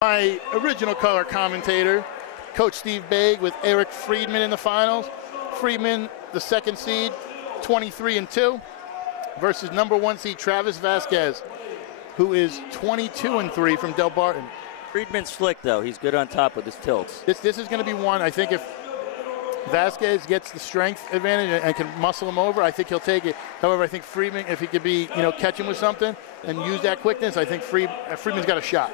My original color commentator, Coach Steve Baig, with Eric Friedman in the finals. Friedman, the second seed, 23-2, versus number 1 seed Travis Vasquez, who is 22-3 from Del Barton. Friedman's slick, though. He's good on top with his tilts. This is going to be one. I think if Vasquez gets the strength advantage and can muscle him over, I think he'll take it. However, I think Friedman, if he could be, catch him with something and use that quickness, I think Friedman's got a shot.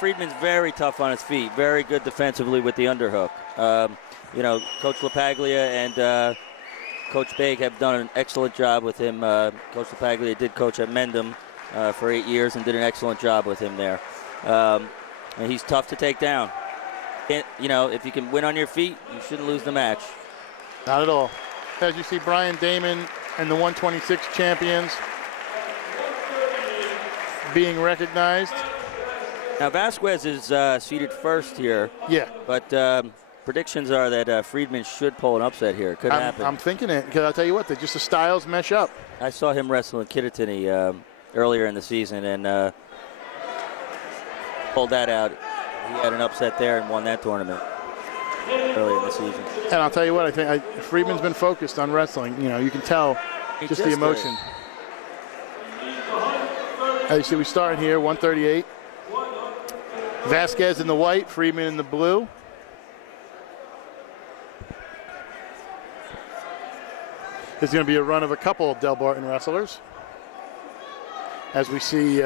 Friedman's very tough on his feet, very good defensively with the underhook. Coach LaPaglia and Coach Baig have done an excellent job with him. Coach LaPaglia did coach at Mendham for 8 years and did an excellent job with him there. And he's tough to take down. If you can win on your feet, you shouldn't lose the match. Not at all. As you see, Brian Damon and the 126 champions being recognized. Now, Vasquez is seated first here. Yeah. But predictions are that Friedman should pull an upset here. It could happen. I'm thinking it, because I'll tell you what, the styles mesh up. I saw him wrestle in Kittatinny earlier in the season and pulled that out. He had an upset there and won that tournament earlier in the season. And I'll tell you what, I think Friedman's been focused on wrestling. You can tell just the emotion. As you see, we start here, 138. Vasquez in the white, Friedman in the blue. There's going to be a run of a couple of Del Barton wrestlers. As we see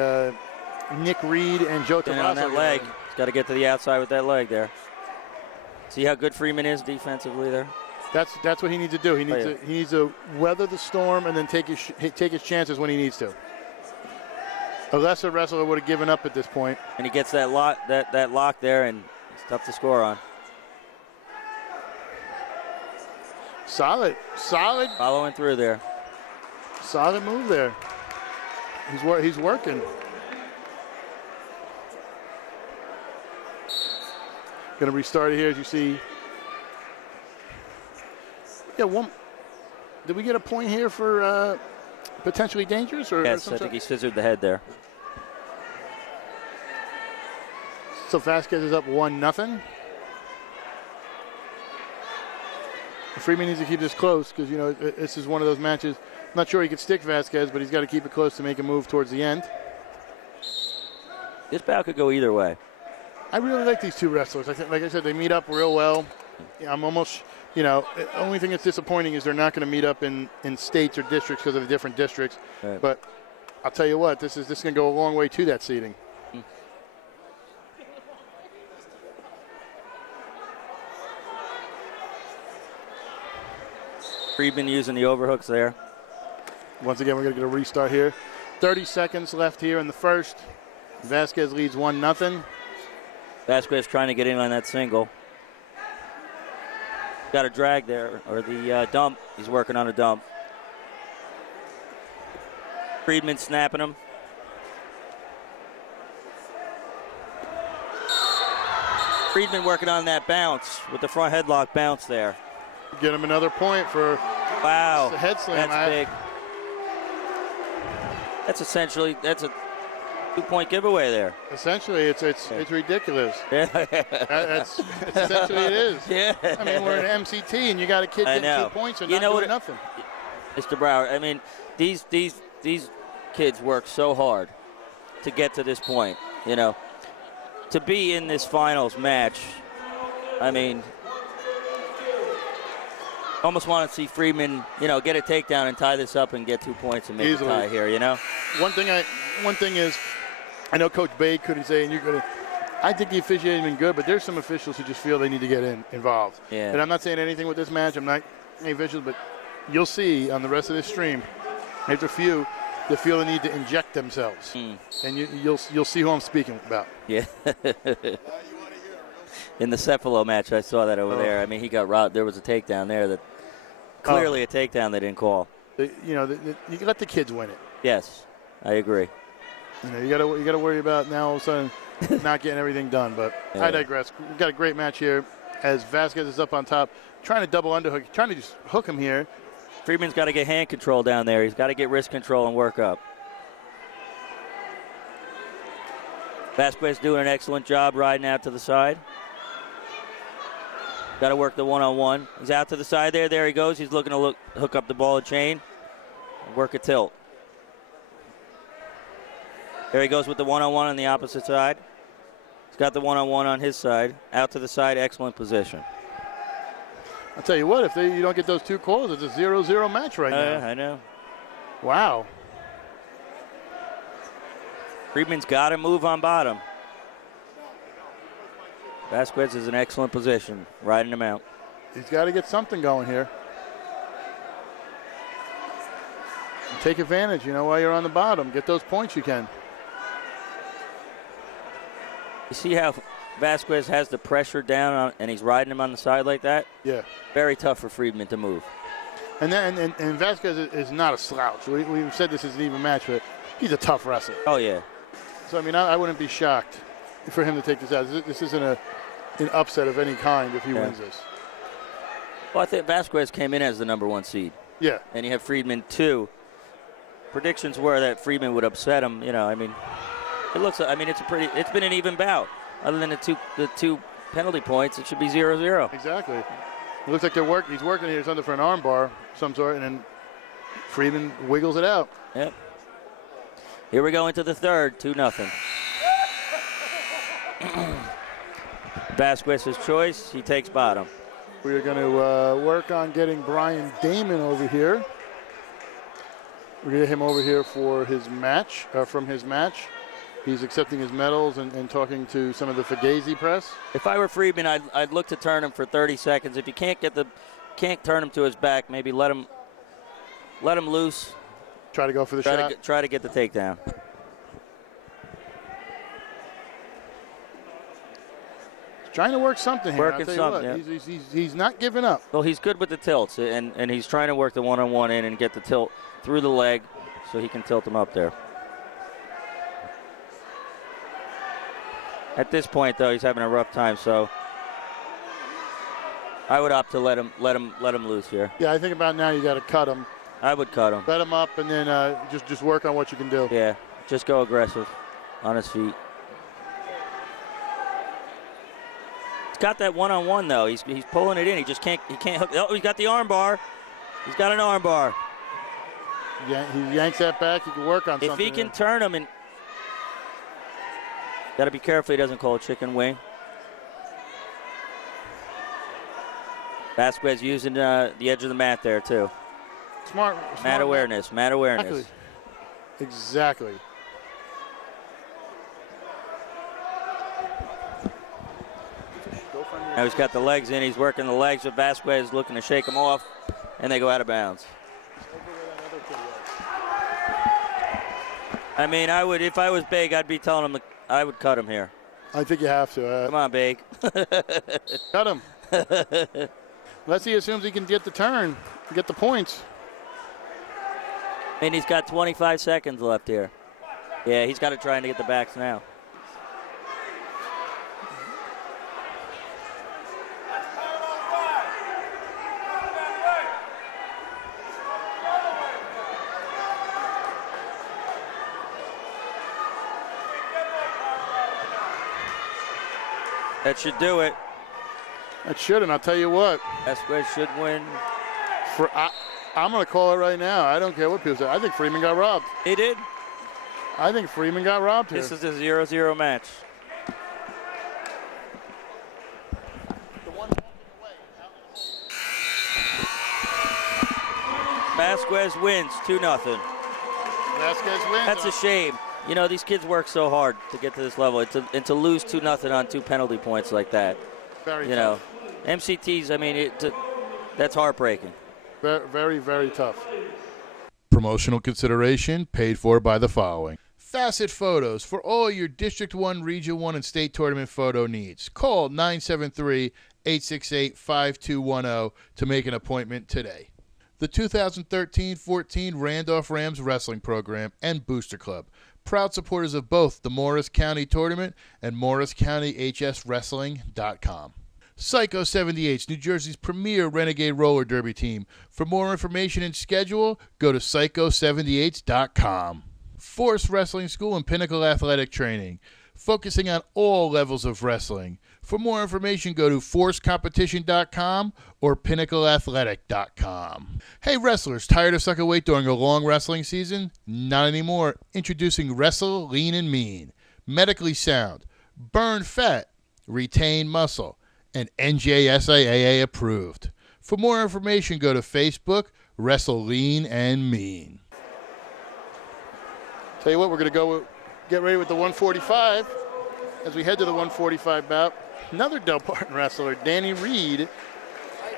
Nick Reed and Joe Tommaso. On that leg. He's got to get to the outside with that leg there. See how good Friedman is defensively there? That's what he needs to do. He needs to weather the storm and then take his chances when he needs to. A lesser wrestler would have given up at this point. And he gets that lock there, and it's tough to score on. Solid. Following through there. Solid move there. He's working. Going to restart it here as you see. Yeah, did we get a point here for potentially dangerous? Yes, I think he scissored the head there. So Vasquez is up 1-0. Friedman needs to keep this close because, this is one of those matches. I'm not sure he could stick Vasquez, but he's got to keep it close to make a move towards the end. This bout could go either way. I really like these two wrestlers. I think, like I said, they meet up real well. I'm almost, the only thing that's disappointing is they're not going to meet up in states or districts because of the different districts. Right. But I'll tell you what, this is going to go a long way to that seeding. Friedman using the overhooks there. Once again, we're going to get a restart here. 30 seconds left here in the first. Vasquez leads 1-0. Vasquez trying to get in on that single. Got a drag there, or the dump. He's working on a dump. Friedman snapping him. Friedman working on that bounce with the front headlock bounce there. Get him another point for wow. The head slam. That's big. That's a 2-point giveaway there. Essentially, it's ridiculous. Yeah. That's essentially it is. Yeah. I mean, we're in MCT and you got a kid getting 2 points and not doing nothing. Mr. Brower, I mean, these kids work so hard to get to this point. To be in this finals match, I mean, almost want to see Friedman, get a takedown and tie this up and get 2 points and make a tie here, One thing is, I know Coach Baig couldn't say, and I think the officiating has been good, but there's some officials who just feel they need to get involved. Yeah. And I'm not saying anything with this match. I'm not any officials, but you'll see on the rest of this stream, there's a few that feel the need to inject themselves. And you'll see who I'm speaking about. Yeah. In the Cephalo match, I saw that over there. I mean, he got robbed. There was a takedown there that clearly a takedown they didn't call. You let the kids win it. Yes, I agree. You got to worry about now all of a sudden not getting everything done. But yeah. I digress. We've got a great match here as Vasquez is up on top, trying to double underhook, trying to just hook him here. Friedman's got to get hand control down there. He's got to get wrist control and work up. Vasquez doing an excellent job riding out to the side. Got to work the one-on-one. He's out to the side there. There he goes. He's looking to hook up the ball and chain. Work a tilt. There he goes with the one-on-one on the opposite side. He's got the one-on-one on his side. Out to the side, excellent position. I'll tell you what, if you don't get those two calls, it's a 0-0 match right now. I know. Wow. Friedman's got to move on bottom. Vasquez is in excellent position, riding him out. He's got to get something going here. Take advantage, while you're on the bottom. Get those points you can. You see how Vasquez has the pressure down on, and he's riding him on the side like that? Yeah. Very tough for Friedman to move. And Vasquez is not a slouch. We've said this is an even match, but he's a tough wrestler. Oh, yeah. So, I wouldn't be shocked for him to take this out. This isn't an upset of any kind if he wins this. Well, I think Vasquez came in as the number 1 seed. Yeah. And you have Friedman 2. Predictions were that Friedman would upset him. It looks like, it's been an even bout. Other than the two penalty points, it should be 0-0. Exactly. It looks like he's working here something for an arm bar of some sort, and then Friedman wiggles it out. Yep. Here we go into the third, 2-0. Vasquez's choice, he takes bottom. We are going to work on getting Brian Damon over here. We're going to get him over here for his match, from his match. He's accepting his medals and talking to some of the Fugazi press. If I were Friedman, I'd look to turn him for 30 seconds. If you can't turn him to his back, maybe let him loose. Try to go for the shot. Try to get the takedown. Trying to work something here. Working something. Yeah. He's not giving up. Well, he's good with the tilts, and he's trying to work the one-on-one in and get the tilt through the leg so he can tilt him up there. At this point, though, he's having a rough time, so I would opt to let him loose here. Yeah, I think about now you got to cut him. I would cut him. Let him up, and then just work on what you can do. Yeah, just go aggressive on his feet. He's got that one-on-one though. He's pulling it in. He can't hook. Oh, he's got the arm bar. He's got an arm bar. Yeah, he yanks that back. He can work on something. If he can turn him, and got to be careful he doesn't call a chicken wing. Vasquez using the edge of the mat there too. Smart mat awareness. Exactly. Now he's got the legs in. He's working the legs of Vasquez, looking to shake him off, and they go out of bounds. I would, if I was Big, I'd be telling him I would cut him here. I think you have to. Come on, Big. Cut him. Unless he assumes he can get the turn, get the points. He's got 25 seconds left here. Yeah, he's got to try and get the backs now. That should do it. That should, and I'll tell you what. Vasquez should win. I'm going to call it right now. I don't care what people say. I think Friedman got robbed. He did. I think Friedman got robbed here. This is a 0-0 match. Vasquez wins 2-0. Vasquez wins. That's a shame. These kids work so hard to get to this level, and to lose 2-0 on 2 penalty points like that. Very tough. MCTs, that's heartbreaking. Very, very, very tough. Promotional consideration paid for by the following. Facet Photos for all your District 1, Region 1, and State Tournament photo needs. Call 973-868-5210 to make an appointment today. The 2013-14 Randolph Rams Wrestling Program and Booster Club, proud supporters of both the Morris County Tournament and MorrisCountyHSWrestling.com. Psycho 78's New Jersey's premier Renegade Roller Derby team. For more information and schedule, go to Psycho78.com. Force Wrestling School and Pinnacle Athletic Training. focusing on all levels of wrestling. For more information, go to forcecompetition.com or pinnacleathletic.com. Hey wrestlers, tired of sucking weight during a long wrestling season? Not anymore. Introducing Wrestle Lean and Mean. Medically sound, burn fat, retain muscle, and NJSAA approved. For more information, go to Facebook, Wrestle Lean and Mean. Tell you what, we're going to get ready with the 145 as we head to the 145 bout. Another Del Barton wrestler, Danny Reed,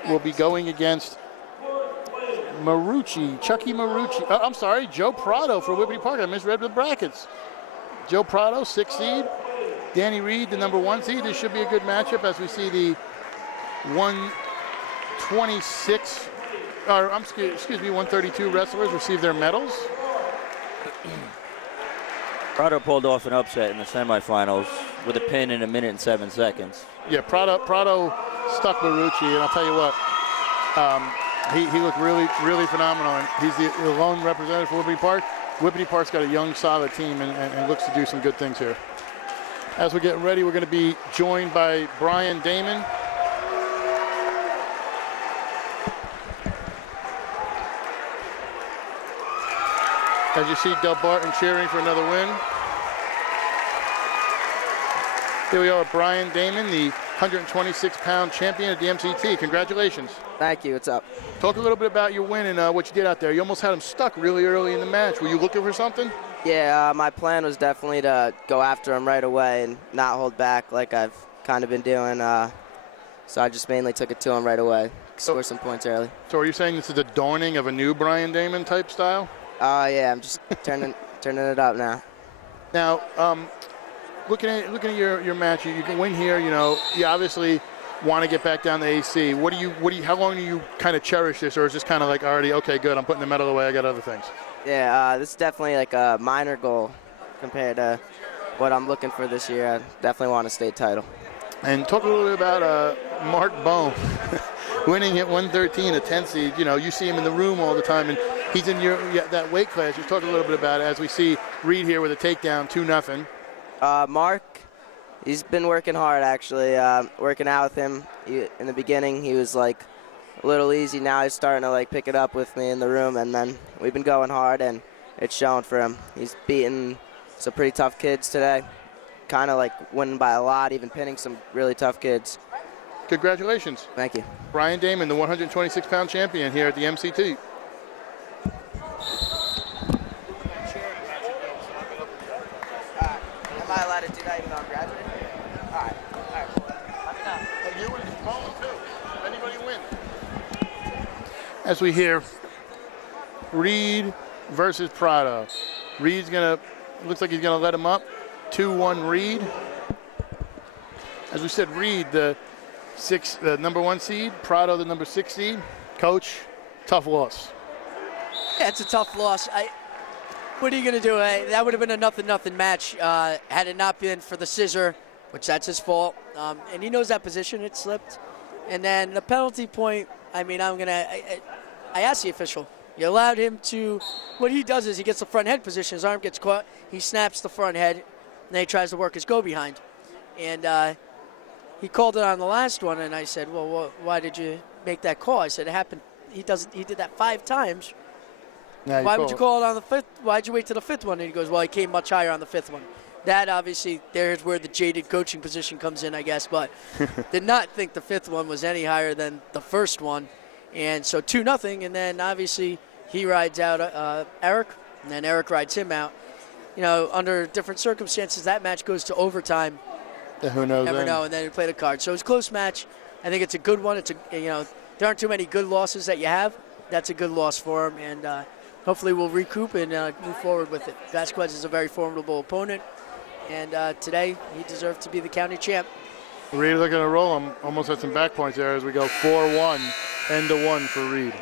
will be going against Chucky Marucci. I'm sorry, Joe Prado for Whippany Park. I misread the brackets. Joe Prado, 6th seed. Danny Reed, the number 1 seed. This should be a good matchup as we see the 132 wrestlers receive their medals. Prado pulled off an upset in the semifinals with a pin in 1 minute and 7 seconds. Yeah, Prado stuck Marucci, and I'll tell you what, he looked really, really phenomenal. And he's the lone representative for Whippany Park. Whippany Park's got a young, solid team and looks to do some good things here. As we're getting ready, we're going to be joined by Brian Damon. As you see Del Barton cheering for another win. Here we are, Brian Damon, the 126-pound champion at the MCT. Congratulations. Thank you. What's up? Talk a little bit about your win and what you did out there. You almost had him stuck really early in the match. Were you looking for something? Yeah, my plan was definitely to go after him right away and not hold back like I've kind of been doing. So I just mainly took it to him right away, score some points early. So are you saying this is the dawning of a new Brian Damon type style? Yeah, I'm just turning it up now. Now, looking at your match, you can win here. You know, you obviously want to get back down to AC. How long do you kind of cherish this, or is this kind of like already okay? Good, I'm putting the medal away. I got other things. Yeah, this is definitely like a minor goal compared to what I'm looking for this year. I definitely want a state title. And talk a little bit about Mark Bone winning at 113, a 10 seed. You know, you see him in the room all the time, and he's in that weight class. Just talk a little bit about it as we see Reed here with a takedown, 2-0. Mark, he's been working hard actually. Working out with him. In the beginning, he was like a little easy. Now he's starting to like pick it up with me in the room, and then we've been going hard, and it's showing for him. He's beating some pretty tough kids today. Kind of like winning by a lot, even pinning some really tough kids. Congratulations. Thank you. Brian Damon, the 126-pound champion here at the MCT. Am I allowed to do that even though I'm graduating? All right. Let me know. You and Bone too. Anybody win? As we hear Reed versus Prado. Reed's looks like he's gonna let him up. 2-1 Reed. As we said, Reed, the number 1 seed, Prado, the number 6 seed. Coach, tough loss. Yeah, it's a tough loss. What are you going to do? That would have been a 0-0 match had it not been for the scissor, which that's his fault. And he knows that position. It slipped. And then the penalty point, I mean, I asked the official. You allowed him to, what he does is he gets the front head position. His arm gets caught. He snaps the front head, and then he tries to work his go behind. And he called it on the last one, and I said, well, why did you make that call? I said, it happened. He did that 5 times. Why would you call it on the 5th? Why'd you wait till the 5th one? And he goes, well, he came much higher on the 5th one. That obviously, there's where the jaded coaching position comes in, I guess. But did not think the 5th one was any higher than the first one. And so 2-0, and then obviously he rides out Eric, and then Eric rides him out. You know, under different circumstances, that match goes to overtime. Yeah, who knows? Never know, and then you play the card. So it's a close match. I think it's a good one. There aren't too many good losses that you have. That's a good loss for him, and hopefully we'll recoup and move forward with it. Vasquez is a very formidable opponent, and today he deserved to be the county champ. Reed looking to roll him. Almost had some back points there as we go 4-1, end to 1 for Reed.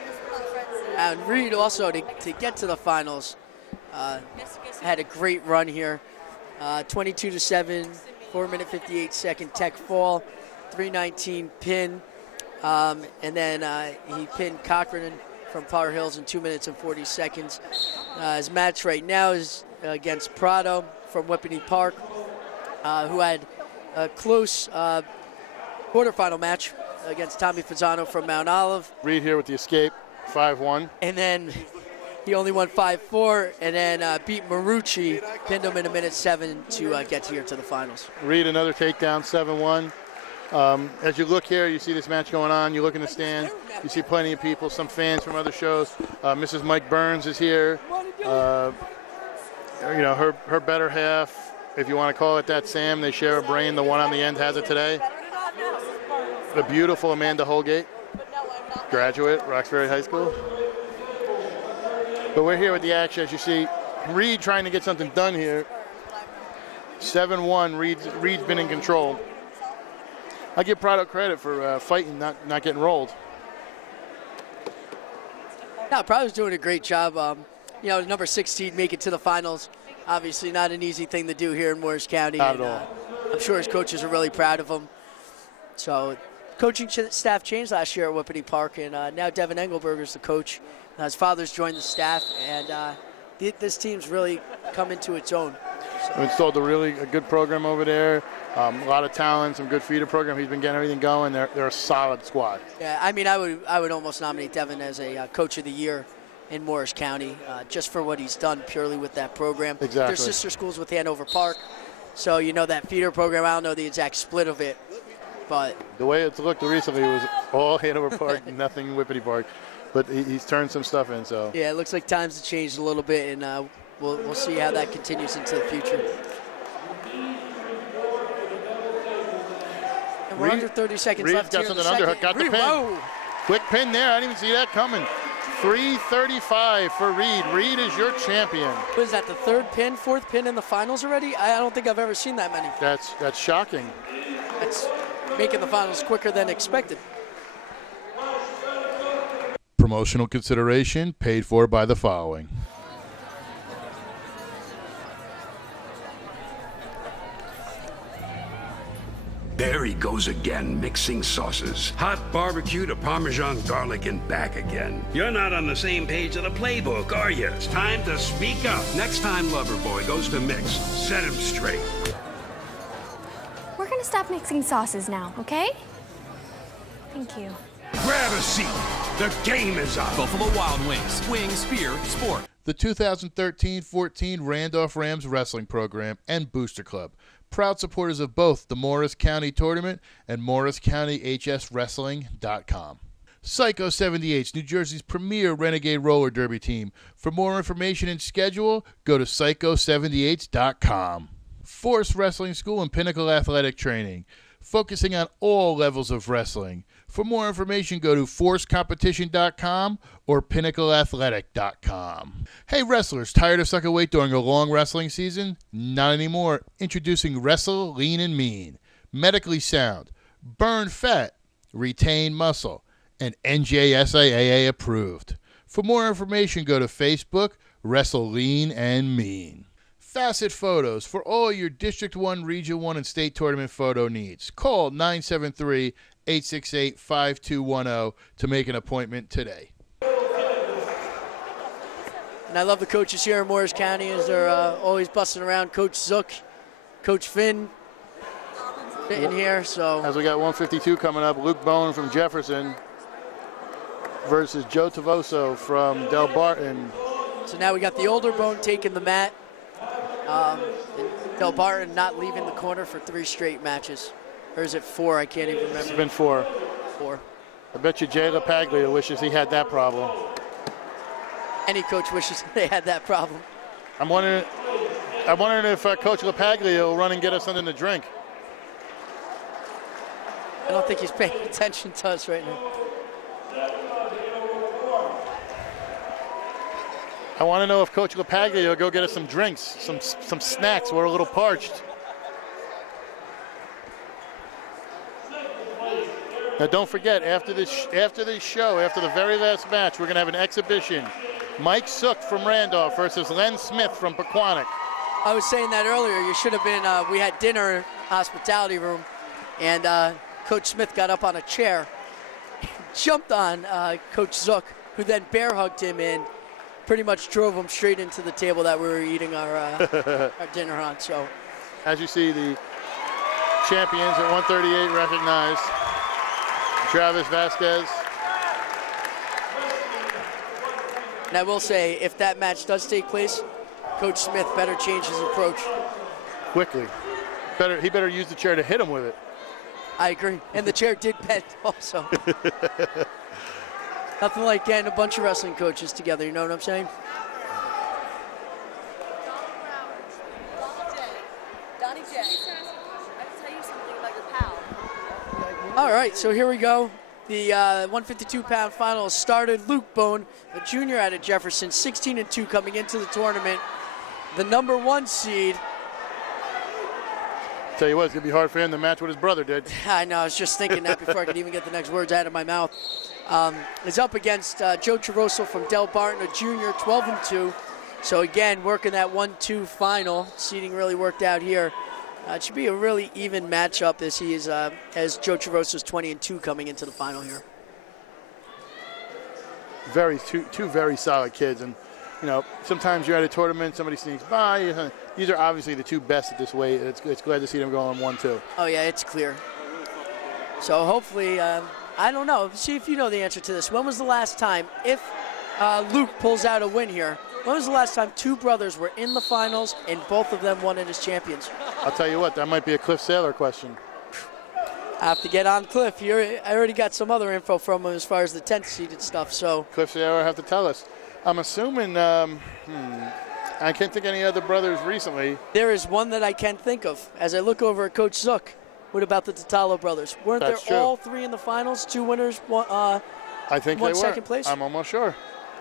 And Reed also, to get to the finals, had a great run here. 22-7, 4-minute 58-second tech fall, 3:19 pin, and then he pinned Cochran from Power Hills in 2 minutes and 40 seconds. His match right now is against Prado from Whippany Park. who had a close quarterfinal match against Tommy Fasano from Mount Olive. Reed here with the escape, 5-1. And then he only won 5-4, and then beat Marucci, pinned him in a minute 7 to get here to the finals. Reed, another takedown, 7-1. As you look here, you see this match going on. You look in the stand, you see plenty of people, some fans from other shows. Mrs. Mike Burns is here. You know, her better half, if you want to call it that, Sam. They share a brain. The one on the end has it today. The beautiful Amanda Holgate, graduate, Roxbury High School. But we're here with the action. As you see, Reed trying to get something done here. 7-1, Reed's been in control. I give Prado credit for fighting, not getting rolled. Yeah, Prado's doing a great job. You know, number 16, make it to the finals. Obviously not an easy thing to do here in Morris County. Not at all. I'm sure his coaches are really proud of him. So, coaching staff changed last year at Whippany Park, and now Devin Engelberger's the coach. His father's joined the staff, and this team's really come into its own. We installed a good program over there. A lot of talent, some good feeder program. He's been getting everything going. They're a solid squad. Yeah, I mean, I would almost nominate Devin as a coach of the year in Morris County, just for what he's done purely with that program. Exactly. They're sister schools with Hanover Park, so you know that feeder program. I don't know the exact split of it, but the way it's looked recently was all Hanover Park, nothing Whippany Park. But he's turned some stuff in. So yeah, it looks like times have changed a little bit, and we'll see how that continues into the future. And we're under 30 seconds Reed's left got here in the something second. underhook, got the pin. Whoa. Quick pin there. I didn't even see that coming. 3:35 for Reed. Reed is your champion. What is that, the fourth pin in the finals already? I don't think I've ever seen that many. That's shocking. That's making the finals quicker than expected. Promotional consideration paid for by the following. There he goes again, mixing sauces. Hot barbecue to Parmesan garlic and back again. You're not on the same page of the playbook, are you? It's time to speak up. Next time Loverboy goes to mix, set him straight. We're gonna stop mixing sauces now, okay? Thank you. Grab a seat. The game is on. Buffalo Wild Wings. Wings, beer, sport. The 2013-14 Randolph Rams Wrestling Program and Booster Club. Proud supporters of both the Morris County Tournament and MorrisCountyHSWrestling.com. Psycho 78's New Jersey's premier Renegade Roller Derby team. For more information and schedule, go to Psycho78s.com. Force Wrestling School and Pinnacle Athletic Training, focusing on all levels of wrestling. For more information, go to forcecompetition.com or pinnacleathletic.com. Hey wrestlers, tired of sucking weight during a long wrestling season? Not anymore. Introducing Wrestle Lean and Mean. Medically sound, burn fat, retain muscle, and NJSAA approved. For more information, go to Facebook, Wrestle Lean and Mean. Facet Photos for all your District 1, Region 1, and State Tournament photo needs. Call 973-868-5210 to make an appointment today. And I love the coaches here in Morris County as they're always busting around. Coach Zook, Coach Finn in here. So As we got 152 coming up, Luke Bone from Jefferson versus Joe Tavoso from Del Barton. So now we got the older Bone taking the mat. And Del Barton not leaving the corner for 3 straight matches. Or is it 4? I can't even remember. It's been 4. 4. I bet you Jay LaPaglia wishes he had that problem. Any coach wishes they had that problem. I'm wondering if Coach LaPaglia will run and get us something to drink. I don't think he's paying attention to us right now. I want to know if Coach LaPaglia will go get us some drinks, some snacks. We're a little parched. Now don't forget, after this show, after the very last match, we're going to have an exhibition. Mike Sook from Randolph versus Len Smith from Pequannock. I was saying that earlier. You should have been, we had dinner in hospitality room, and Coach Smith got up on a chair, jumped on Coach Zook, who then bear hugged him and pretty much drove him straight into the table that we were eating our dinner on. So, as you see, the champions at 138 recognized. Travis Vasquez. And I will say, if that match does take place, Coach Smith better change his approach. Quickly. He better use the chair to hit him with it. I agree. And the chair did bend also. Nothing like getting a bunch of wrestling coaches together, you know what I'm saying? Donnie J. I can tell you something about your pal. All right, so here we go. The 152-pound finals started. Luke Bone, a junior out of Jefferson, 16-2 coming into the tournament. The number 1 seed. Tell you what, it's going to be hard for him to match what his brother did. I know, I was just thinking that before I could even get the next words out of my mouth. Is up against Joe Travoso from Del Barton, a junior, 12-2. So again, working that 1-2 final. Seeding really worked out here. It should be a really even matchup as he is, as Joe Travoso's 20-2 coming into the final here. Two very solid kids, and you know, sometimes you're at a tournament, somebody sneaks by. These are obviously the two best at this weight. It's glad to see them going 1-2. Oh yeah, it's clear. So hopefully, I don't know. See if you know the answer to this. When was the last time, if Luke pulls out a win here, when was the last time 2 brothers were in the finals and both of them won it as champions? I'll tell you what, that might be a Cliff Saylor question. I have to get on Cliff. I already got some other info from him as far as the 10th seeded stuff. So Cliff Saylor will have to tell us. I'm assuming, I can't think of any other brothers recently. There is one that I can think of. As I look over at Coach Zook, what about the Tatalo brothers? Weren't That's there true. all 3 in the finals? 2 winners, one I think they were. second place? I'm almost sure.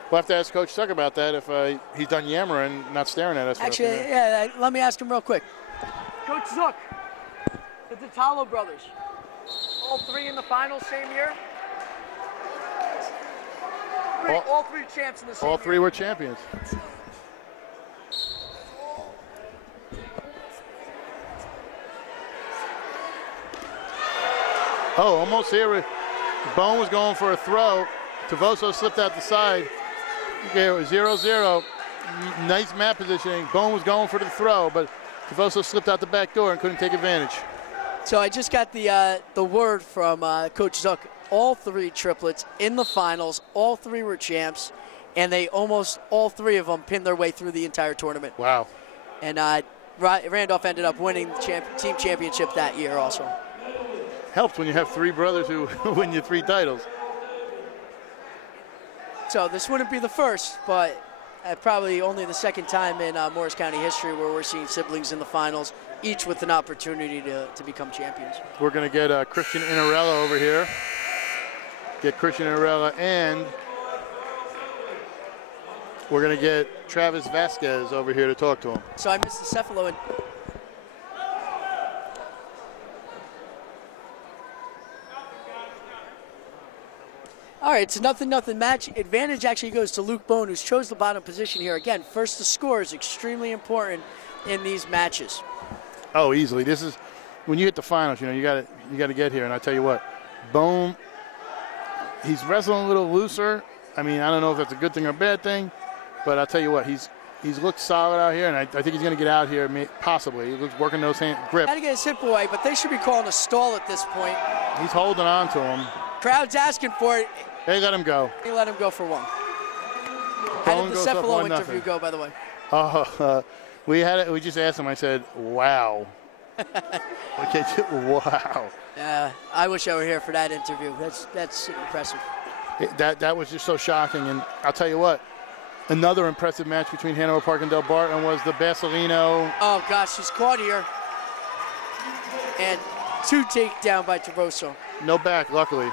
We'll have to ask Coach Zuck about that if he's done yammering, not staring at us. Actually, yeah, let me ask him real quick. Coach Zook, the Tatalo brothers, all 3 in the finals same year? All 3 champs in the same year. All 3 were champions. Oh, almost here. Bone was going for a throw. Travoso slipped out the side. Okay, it was 0-0. Nice mat positioning. Bone was going for the throw, but Travoso slipped out the back door and couldn't take advantage. So I just got the word from Coach Zuck. All 3 triplets in the finals. All 3 were champs, and they almost all 3 of them pinned their way through the entire tournament. Wow. And Randolph ended up winning the team championship that year also. Helps when you have 3 brothers who win you 3 titles. So this wouldn't be the first, but probably only the second time in Morris County history where we're seeing siblings in the finals, each with an opportunity to become champions. We're going to get Christian Inarella over here. Get Christian Inarella, and we're going to get Travis Vasquez over here to talk to him. So I missed the Cephalo. All right, it's a 0-0 match. Advantage actually goes to Luke Bone, who's chose the bottom position here. Again, first to score is extremely important in these matches. Oh, easily. This is when you hit the finals. You know, you got to get here. And I tell you what, Bone, he's wrestling a little looser. I mean, I don't know if that's a good thing or a bad thing, but I'll tell you what, he's looked solid out here, and I think he's going to get out here possibly. He looks working those grip. Got to get his hip away, but they should be calling a stall at this point. He's holding on to him. Crowd's asking for it. They let him go. They let him go for 1. How did the Cephalo interview go, by the way? We just asked him. I said, "Wow." Wow. I wish I were here for that interview. That's impressive. That was just so shocking. And I'll tell you what, another impressive match between Hanover Park and Del Barton was the Basilino. Oh gosh, he's caught here. And 2 takedown by Travoso. No back, luckily.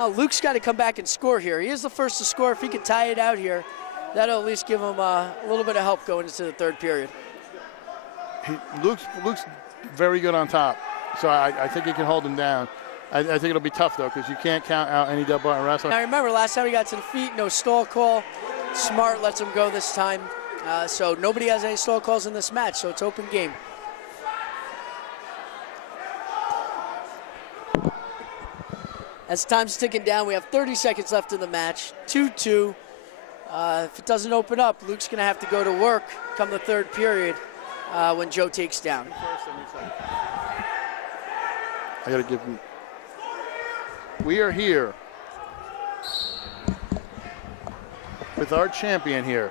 Oh, Luke's got to come back and score here. He is the first to score. If he can tie it out here, that'll at least give him a little bit of help going into the 3rd period. Luke's very good on top, so I think he can hold him down. I think it'll be tough, though, because you can't count out any Del Barton wrestler. Now, remember, last time he got to the feet, no stall call. Smart lets him go this time. So nobody has any stall calls in this match, so it's open game. As time's ticking down, we have 30 seconds left in the match. 2-2. If it doesn't open up, Luke's going to have to go to work come the 3rd period. when Joe takes down. I got to give him. We are here with our champion here.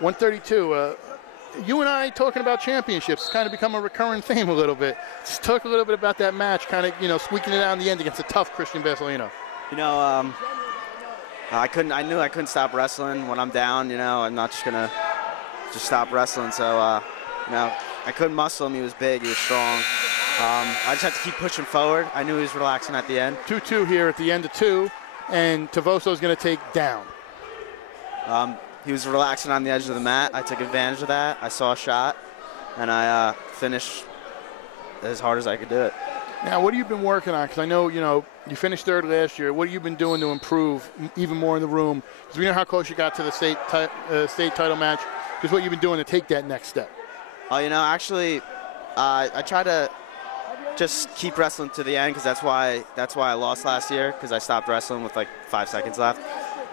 132. You and I talking about championships. It's kind of become a recurring theme a little bit. Just talk a little bit about that match, kind of, squeaking it out in the end against a tough Christian Basilino. I knew I couldn't stop wrestling when I'm down. I'm not just gonna stop wrestling. So, I couldn't muscle him. He was big. He was strong. I just had to keep pushing forward. I knew he was relaxing at the end. 2-2 here at the end of 2, and Tavoso's going to take down. He was relaxing on the edge of the mat. I took advantage of that. I saw a shot, and I finished as hard as I could do it. Now, what have you been working on? Because I know, you finished third last year. What have you been doing to improve even more in the room? Because we know how close you got to the state title match. Just what you've been doing to take that next step. Actually, I try to just keep wrestling to the end because that's why I lost last year, because I stopped wrestling with like 5 seconds left.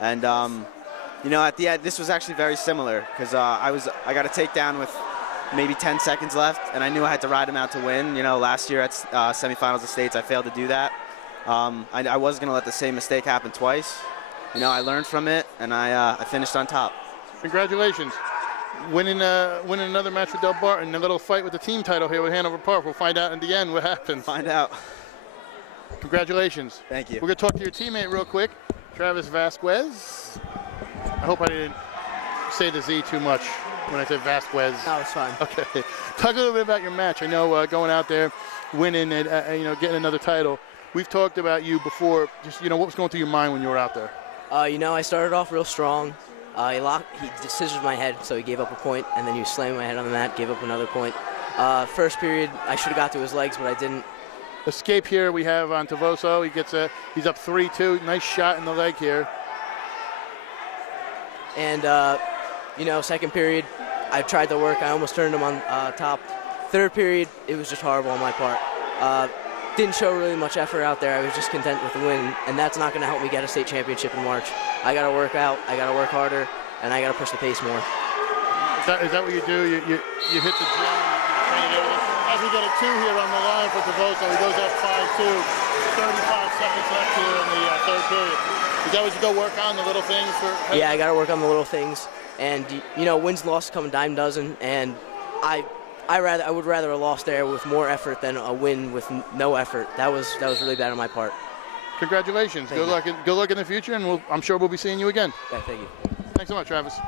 And at the end, this was actually very similar because I got a takedown with maybe 10 seconds left, and I knew I had to ride him out to win. Last year at semifinals of states, I failed to do that. I wasn't going to let the same mistake happen twice. I learned from it, and I finished on top. Congratulations. Winning another match with Del Barton, a little fight with the team title here with Hanover Park. We'll find out in the end what happened. Find out. Congratulations. Thank you. We're going to talk to your teammate real quick, Travis Vasquez. I hope I didn't say the Z too much when I said Vasquez. No, it's fine. Okay. Talk a little bit about your match. I know going out there, winning, and getting another title. We've talked about you before. Just what was going through your mind when you were out there? I started off real strong. He scissored my head, so he gave up a point, and then he was slamming my head on the mat, gave up another point. First period, I should have got to his legs, but I didn't. Escape here we have on Tavoso. He's up 3-2. Nice shot in the leg here. And, second period, I tried to work. I almost turned him on top. Third period, it was just horrible on my part. Didn't show really much effort out there. I was just content with the win, and that's not going to help me get a state championship in March. I got to work out, I got to work harder, and I got to push the pace more. Is that what you do? You hit the gym, as we get a 2 here on the line for Tavoso, he goes up 5-2, 35 seconds left here in the third period. Is that what you go work on, the little things? Yeah, I got to work on the little things, and wins and losses come a dime dozen, and I would rather a loss there with more effort than a win with no effort. That was really bad on my part. Congratulations. Good luck in the future, and I'm sure we'll be seeing you again. Yeah, thank you. Thanks so much, Travis.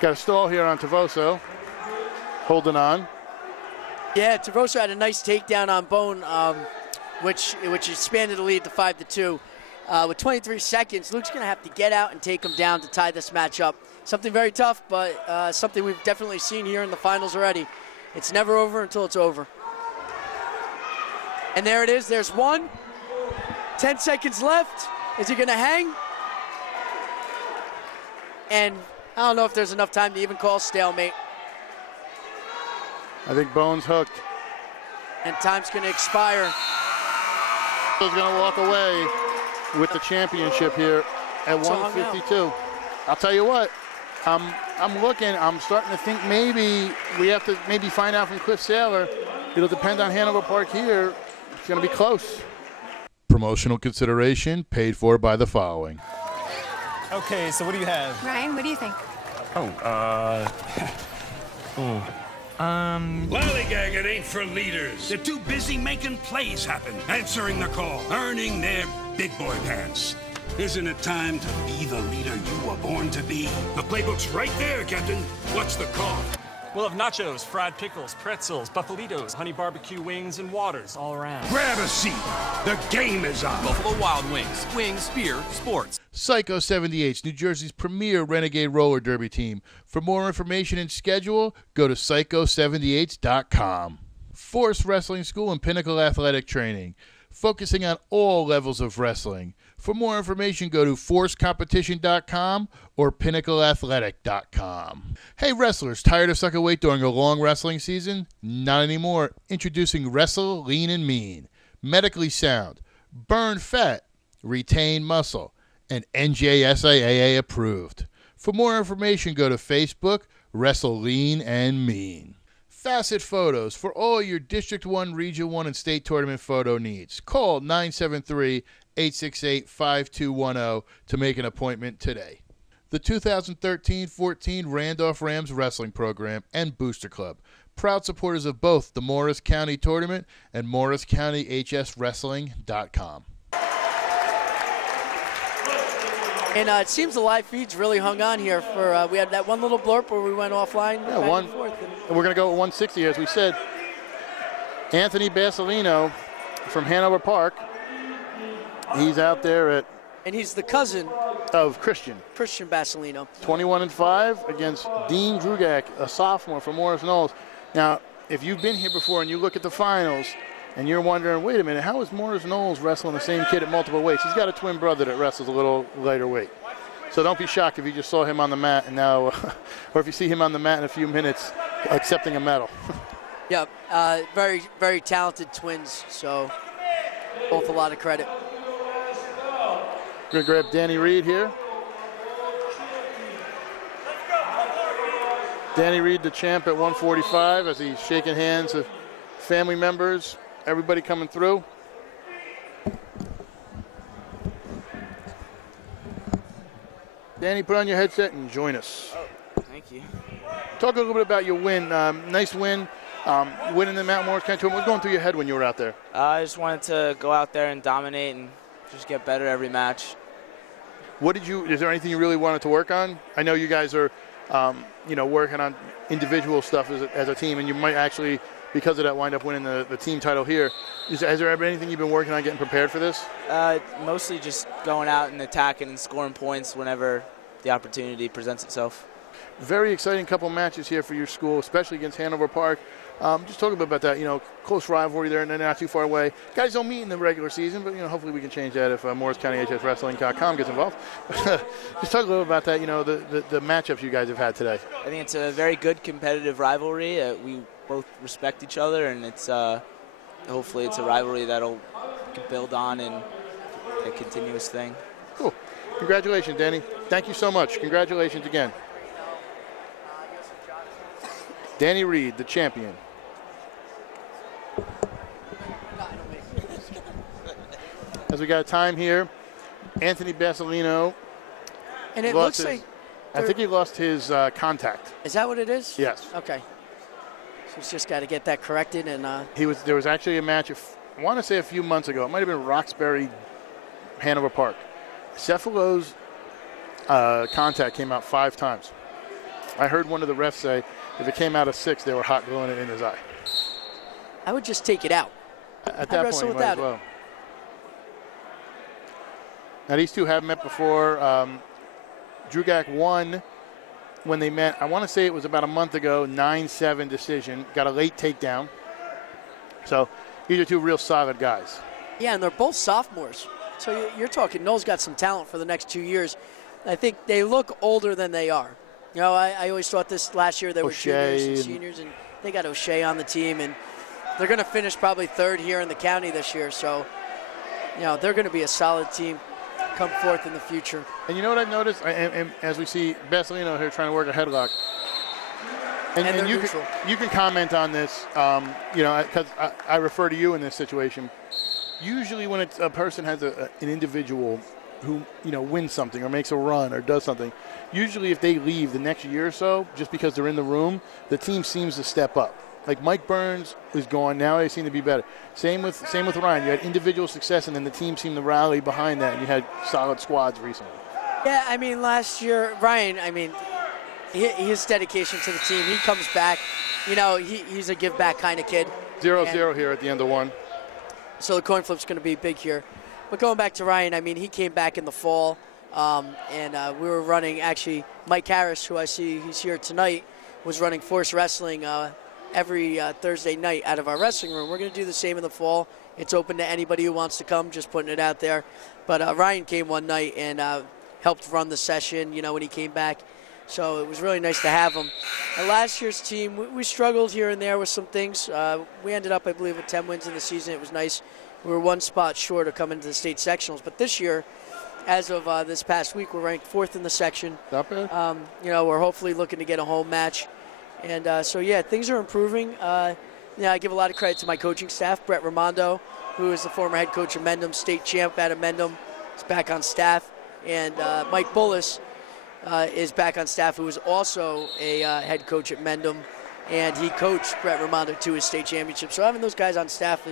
Got a stall here on Tavoso. Holding on. Yeah, Tavoso had a nice takedown on Bone, which expanded the lead to 5-2. With 23 seconds, Luke's going to have to get out and take him down to tie this match up. Something very tough, but something we've definitely seen here in the finals already. It's never over until it's over. And there it is. There's one. 10 seconds left. Is he going to hang? And I don't know if there's enough time to even call stalemate. I think Bone's hooked. And time's going to expire. He's going to walk away with the championship here at 152. I'll tell you what, I'm looking, I'm starting to think maybe we have to find out from Cliff Saylor. It'll depend on Hanover Park here. It's going to be close. Promotional consideration paid for by the following. Okay, so what do you have? Ryan, what do you think? Lollygagging ain't for leaders. They're too busy making plays happen, answering the call, earning their big boy pants. Isn't it time to be the leader you were born to be? The playbook's right there, Captain. What's the call? We'll have nachos, fried pickles, pretzels, buffalitos, honey barbecue wings, and waters all around. Grab a seat. The game is on. Buffalo Wild Wings. Wings, beer, sports. Psycho 78's New Jersey's premier renegade roller derby team. For more information and schedule, go to psycho78s.com. Force Wrestling School and Pinnacle Athletic Training, focusing on all levels of wrestling. For more information, go to forcecompetition.com or pinnacleathletic.com. Hey wrestlers, tired of sucking weight during a long wrestling season? Not anymore. Introducing Wrestle Lean and Mean. Medically sound, burn fat, retain muscle, and NJSAA approved. For more information, go to Facebook, Wrestle Lean and Mean. Facet Photos for all your District 1, Region 1, and State Tournament photo needs. Call 973-868-5210 to make an appointment today. The 2013-14 Randolph Rams Wrestling Program and Booster Club, proud supporters of both the Morris County Tournament and MorrisCountyHSWrestling.com. And it seems the live feed's really hung on here for, we had that one little blurb where we went offline. Yeah, one. And we're going to go at 160, as we said. Anthony Basilino from Hanover Park. He's out there at. And he's the cousin of Christian Basilino. 21-5 against Dean Drugak, a sophomore from Morris Knolls. Now, if you've been here before and you look at the finals and you're wondering, wait a minute, how is Morris Knolls wrestling the same kid at multiple weights? He's got a twin brother that wrestles a little lighter weight. So don't be shocked if you just saw him on the mat and now, or if you see him on the mat in a few minutes accepting a medal. Yeah, very, very talented twins, so both a lot of credit. We're going to grab Danny Reed here. Danny Reed, the champ at 145, as he's shaking hands with family members, everybody coming through. Danny, put on your headset and join us. Oh, thank you. Talk a little bit about your win. Nice win, winning the Mount Morris County Tournament. What was going through your head when you were out there? I just wanted to go out there and dominate and just get better every match. Is there anything you really wanted to work on? I know you guys are, working on individual stuff as a team, and you might actually, because of that, wind up winning the team title here. Has there ever anything you've been working on getting prepared for this? Mostly just going out and attacking and scoring points whenever the opportunity presents itself. Very exciting couple matches here for your school, especially against Hanover Park. Just talk a bit about that, close rivalry there and they're not too far away. Guys don't meet in the regular season, but, hopefully we can change that if MorrisCountyHSWrestling.com gets involved. Just talk a little about that, the matchups you guys have had today. I think it's a very good competitive rivalry. We both respect each other, and it's hopefully it's a rivalry that'll build on and a continuous thing. Cool. Congratulations, Danny. Thank you so much. Congratulations again. Danny Reed, the champion. As we got time here, Anthony Basilino. And it looks like I think he lost his contact. Is that what it is? Yes. Okay. So he's just got to get that corrected. And there was actually a match, I want to say a few months ago. It might have been Roxbury, Hanover Park. Cephalo's contact came out 5 times. I heard one of the refs say if it came out of 6, they were hot gluing it in his eye. I would just take it out. At that point, you might as well. Now, these two have met before. Drugak won when they met. I want to say it was about a month ago, 9-7 decision. Got a late takedown. So these are two real solid guys. Yeah, and they're both sophomores. So you're talking Knowles got some talent for the next 2 years. I think they look older than they are. I always thought this last year they were juniors and seniors, and they got O'Shea on the team, and they're going to finish probably 3rd here in the county this year. So, they're going to be a solid team come forth in the future. And you know what I've noticed? And as we see Basilino here trying to work a headlock. And you can comment on this, because I refer to you in this situation. Usually when a person has an individual who wins something or makes a run or does something, usually if they leave the next year or so, just because they're in the room, the team seems to step up. Like Mike Burns is gone, now they seem to be better. Same with Ryan. You had individual success, and then the team seemed to rally behind that, and you had solid squads recently. Yeah, last year, Ryan, his dedication to the team, he comes back. He's a give-back kind of kid. 0-0 here at the end of 1. So the coin flip's going to be big here. But going back to Ryan, he came back in the fall, and we were running, actually, Mike Harris, who I see he's here tonight, was running Force Wrestling every Thursday night out of our wrestling room. We're going to do the same in the fall. It's open to anybody who wants to come, just putting it out there. But Ryan came one night and helped run the session, when he came back. So it was really nice to have him. Last year's team, we struggled here and there with some things. We ended up, I believe, with 10 wins in the season. It was nice. We were 1 spot short of coming to the state sectionals. But this year, as of this past week, we're ranked 4th in the section. Not bad. We're hopefully looking to get a home match. And things are improving. I give a lot of credit to my coaching staff. Brett Raimondo, who is the former head coach of Mendham, state champ out of Mendham, is back on staff. And Mike Bullis is back on staff, who is also a head coach at Mendham. And he coached Brett Raimondo to his state championship. So having those guys on staff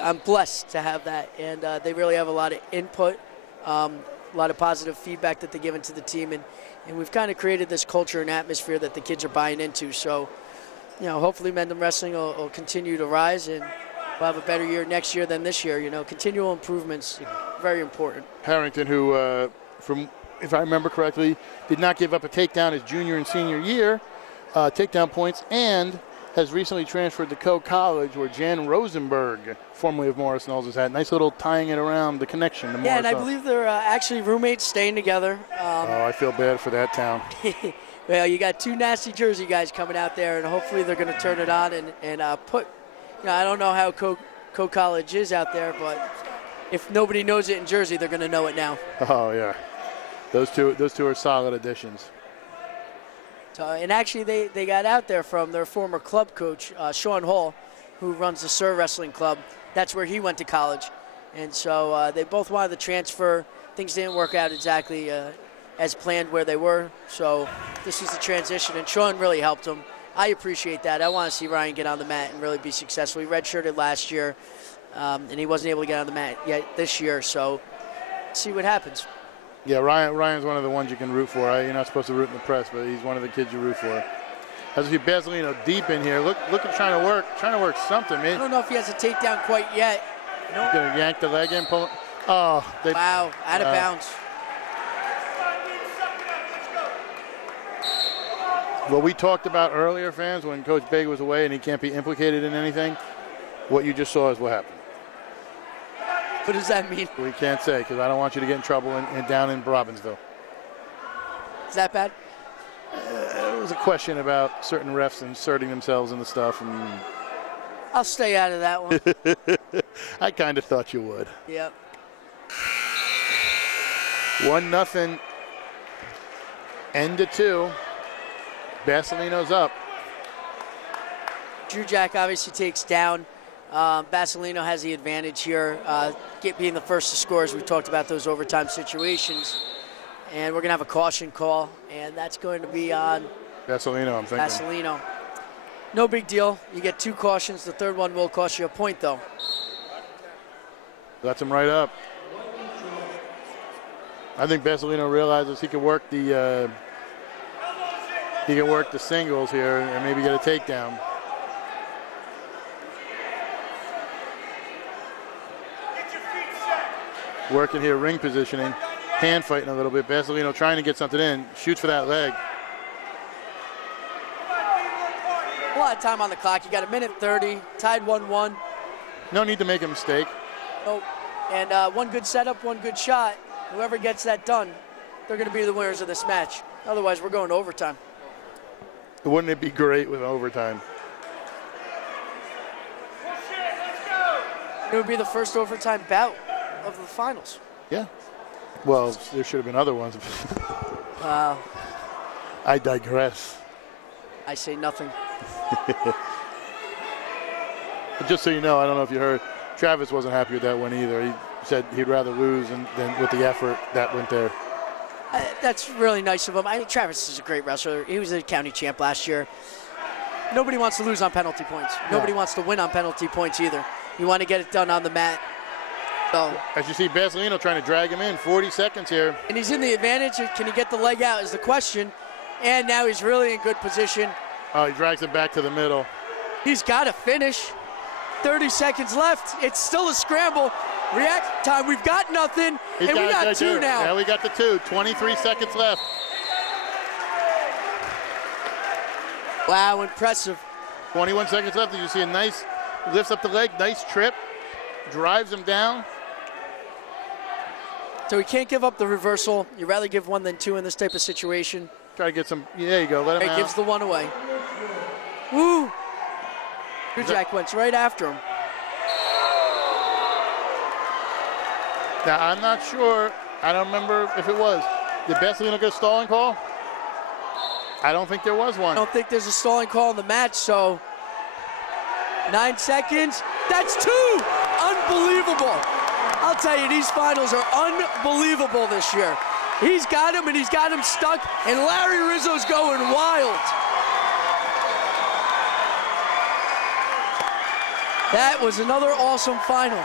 I'm blessed to have that. And they really have a lot of input, a lot of positive feedback that they give into the team. And we've kind of created this culture and atmosphere that the kids are buying into. So, hopefully Mendham Wrestling will continue to rise, and we'll have a better year next year than this year. Continual improvements, very important. Harrington, who, if I remember correctly, did not give up a takedown his junior and senior year, takedown points, and has recently transferred to Coe College, where Jan Rosenberg, formerly of Morris Knolls, has had nice little tying it around the connection to Morris. Yeah, and I believe they're actually roommates staying together. I feel bad for that town. Well, you got 2 nasty Jersey guys coming out there, and hopefully they're going to turn it on and put. I don't know how Coe College is out there, but if nobody knows it in Jersey, they're going to know it now. Oh yeah, those two are solid additions. So, and actually, they got out there from their former club coach, Sean Hall, who runs the Sur Wrestling Club. That's where he went to college. And so they both wanted to transfer. Things didn't work out exactly as planned where they were. So this is the transition, and Sean really helped him. I appreciate that. I want to see Ryan get on the mat and really be successful. He redshirted last year, and he wasn't able to get on the mat yet this year. So let's see what happens. Yeah, Ryan's one of the ones you can root for. You're not supposed to root in the press, but he's one of the kids you root for. As we see Basilino deep in here. Look at trying to work something, man. I don't know if he has a takedown quite yet. Nope. Gonna yank the leg in, pull. Wow, out of bounds. What we talked about earlier, fans, when Coach Begg was away and he can't be implicated in anything, what you just saw is what happened. What does that mean? We can't say, because I don't want you to get in trouble down in Robbinsville. Is that bad? It was a question about certain refs inserting themselves in the stuff. And I'll stay out of that one. I kind of thought you would. Yep. 1-0. End of 2. Basilino's up. Drew Jack obviously takes down. Basilino has the advantage here, being the first to score, as we talked about those overtime situations. And we're going to have a caution call, and that's going to be on Basilino, I'm thinking. Basilino. No big deal. You get 2 cautions. The third one will cost you a point, though. Lets him right up. I think Basilino realizes he can work the singles here and maybe get a takedown. Working here, ring positioning, hand fighting a little bit. Basilino trying to get something in, shoots for that leg. A lot of time on the clock. You got 1:30, tied 1-1. No need to make a mistake. Nope. And one good setup, one good shot. Whoever gets that done, they're going to be the winners of this match. Otherwise, we're going to overtime. Wouldn't it be great with overtime? It would be the first overtime bout of the finals. Yeah. Well, there should have been other ones. Wow. I digress. I say nothing. Just so you know, I don't know if you heard, Travis wasn't happy with that one either. He said he'd rather lose than with the effort that went there. That's really nice of him. Travis is a great wrestler. He was a county champ last year. Nobody wants to lose on penalty points. Nobody wants to win on penalty points either. You want to get it done on the mat. So, as you see Basilino trying to drag him in, 40 seconds here. And he's in the advantage. Can he get the leg out is the question. And now he's really in good position. Oh, he drags him back to the middle. He's got to finish. 30 seconds left. It's still a scramble. React time. We've got nothing. And we got 2 now. Yeah, we got the 2. 23 seconds left. Wow, impressive. 21 seconds left. You see a nice, lifts up the leg, nice trip, drives him down. So he can't give up the reversal. You'd rather give 1 than 2 in this type of situation. Try to get some, there you go, let him out. He gives the 1 away. Woo! Drew Jack went right after him. Now, I'm not sure I don't remember if it was. Did Besselino get a stalling call? I don't think there was one. I don't think there's a stalling call in the match, so 9 seconds. That's 2! Unbelievable. I'll tell you, these finals are unbelievable this year. He's got him, and he's got him stuck, and Larry Rizzo's going wild. That was another awesome final.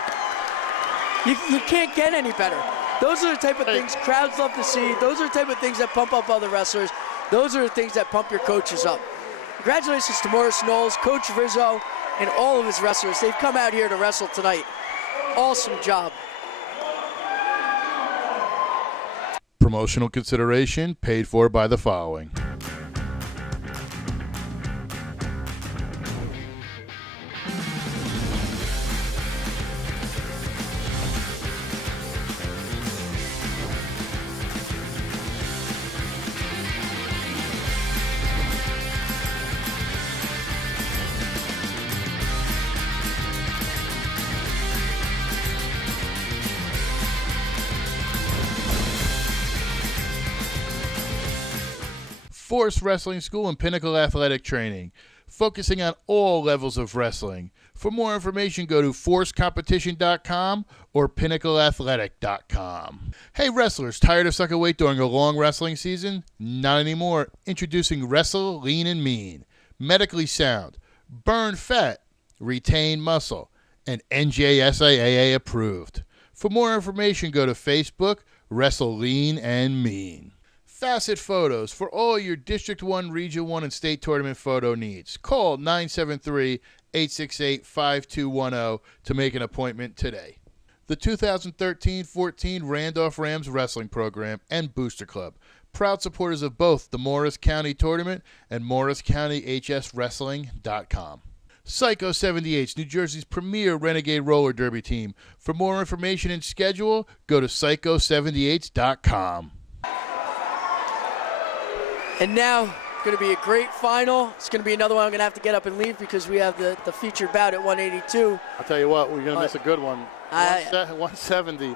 You can't get any better. Those are the type of things crowds love to see. Those are the type of things that pump up other wrestlers. Those are the things that pump your coaches up. Congratulations to Morris Knowles, Coach Rizzo, and all of his wrestlers. They've come out here to wrestle tonight. Awesome job. Promotional consideration paid for by the following. Force Wrestling School and Pinnacle Athletic Training, focusing on all levels of wrestling. For more information, go to forcecompetition.com or pinnacleathletic.com. Hey wrestlers, tired of sucking weight during a long wrestling season? Not anymore. Introducing Wrestle Lean and Mean. Medically sound, burn fat, retain muscle, and NJSAA approved. For more information, go to Facebook, Wrestle Lean and Mean. Facet Photos for all your District 1, Region 1, and State Tournament photo needs. Call 973-868-5210 to make an appointment today. The 2013-14 Randolph Rams Wrestling Program and Booster Club, proud supporters of both the Morris County Tournament and MorrisCountyHSWrestling.com. Psycho 78's New Jersey's premier Renegade Roller Derby team. For more information and schedule, go to psycho78s.com. And now, going to be a great final. It's going to be another one I'm going to have to get up and leave because we have the featured bout at 182. I'll tell you what, we're going to miss a good one. 170.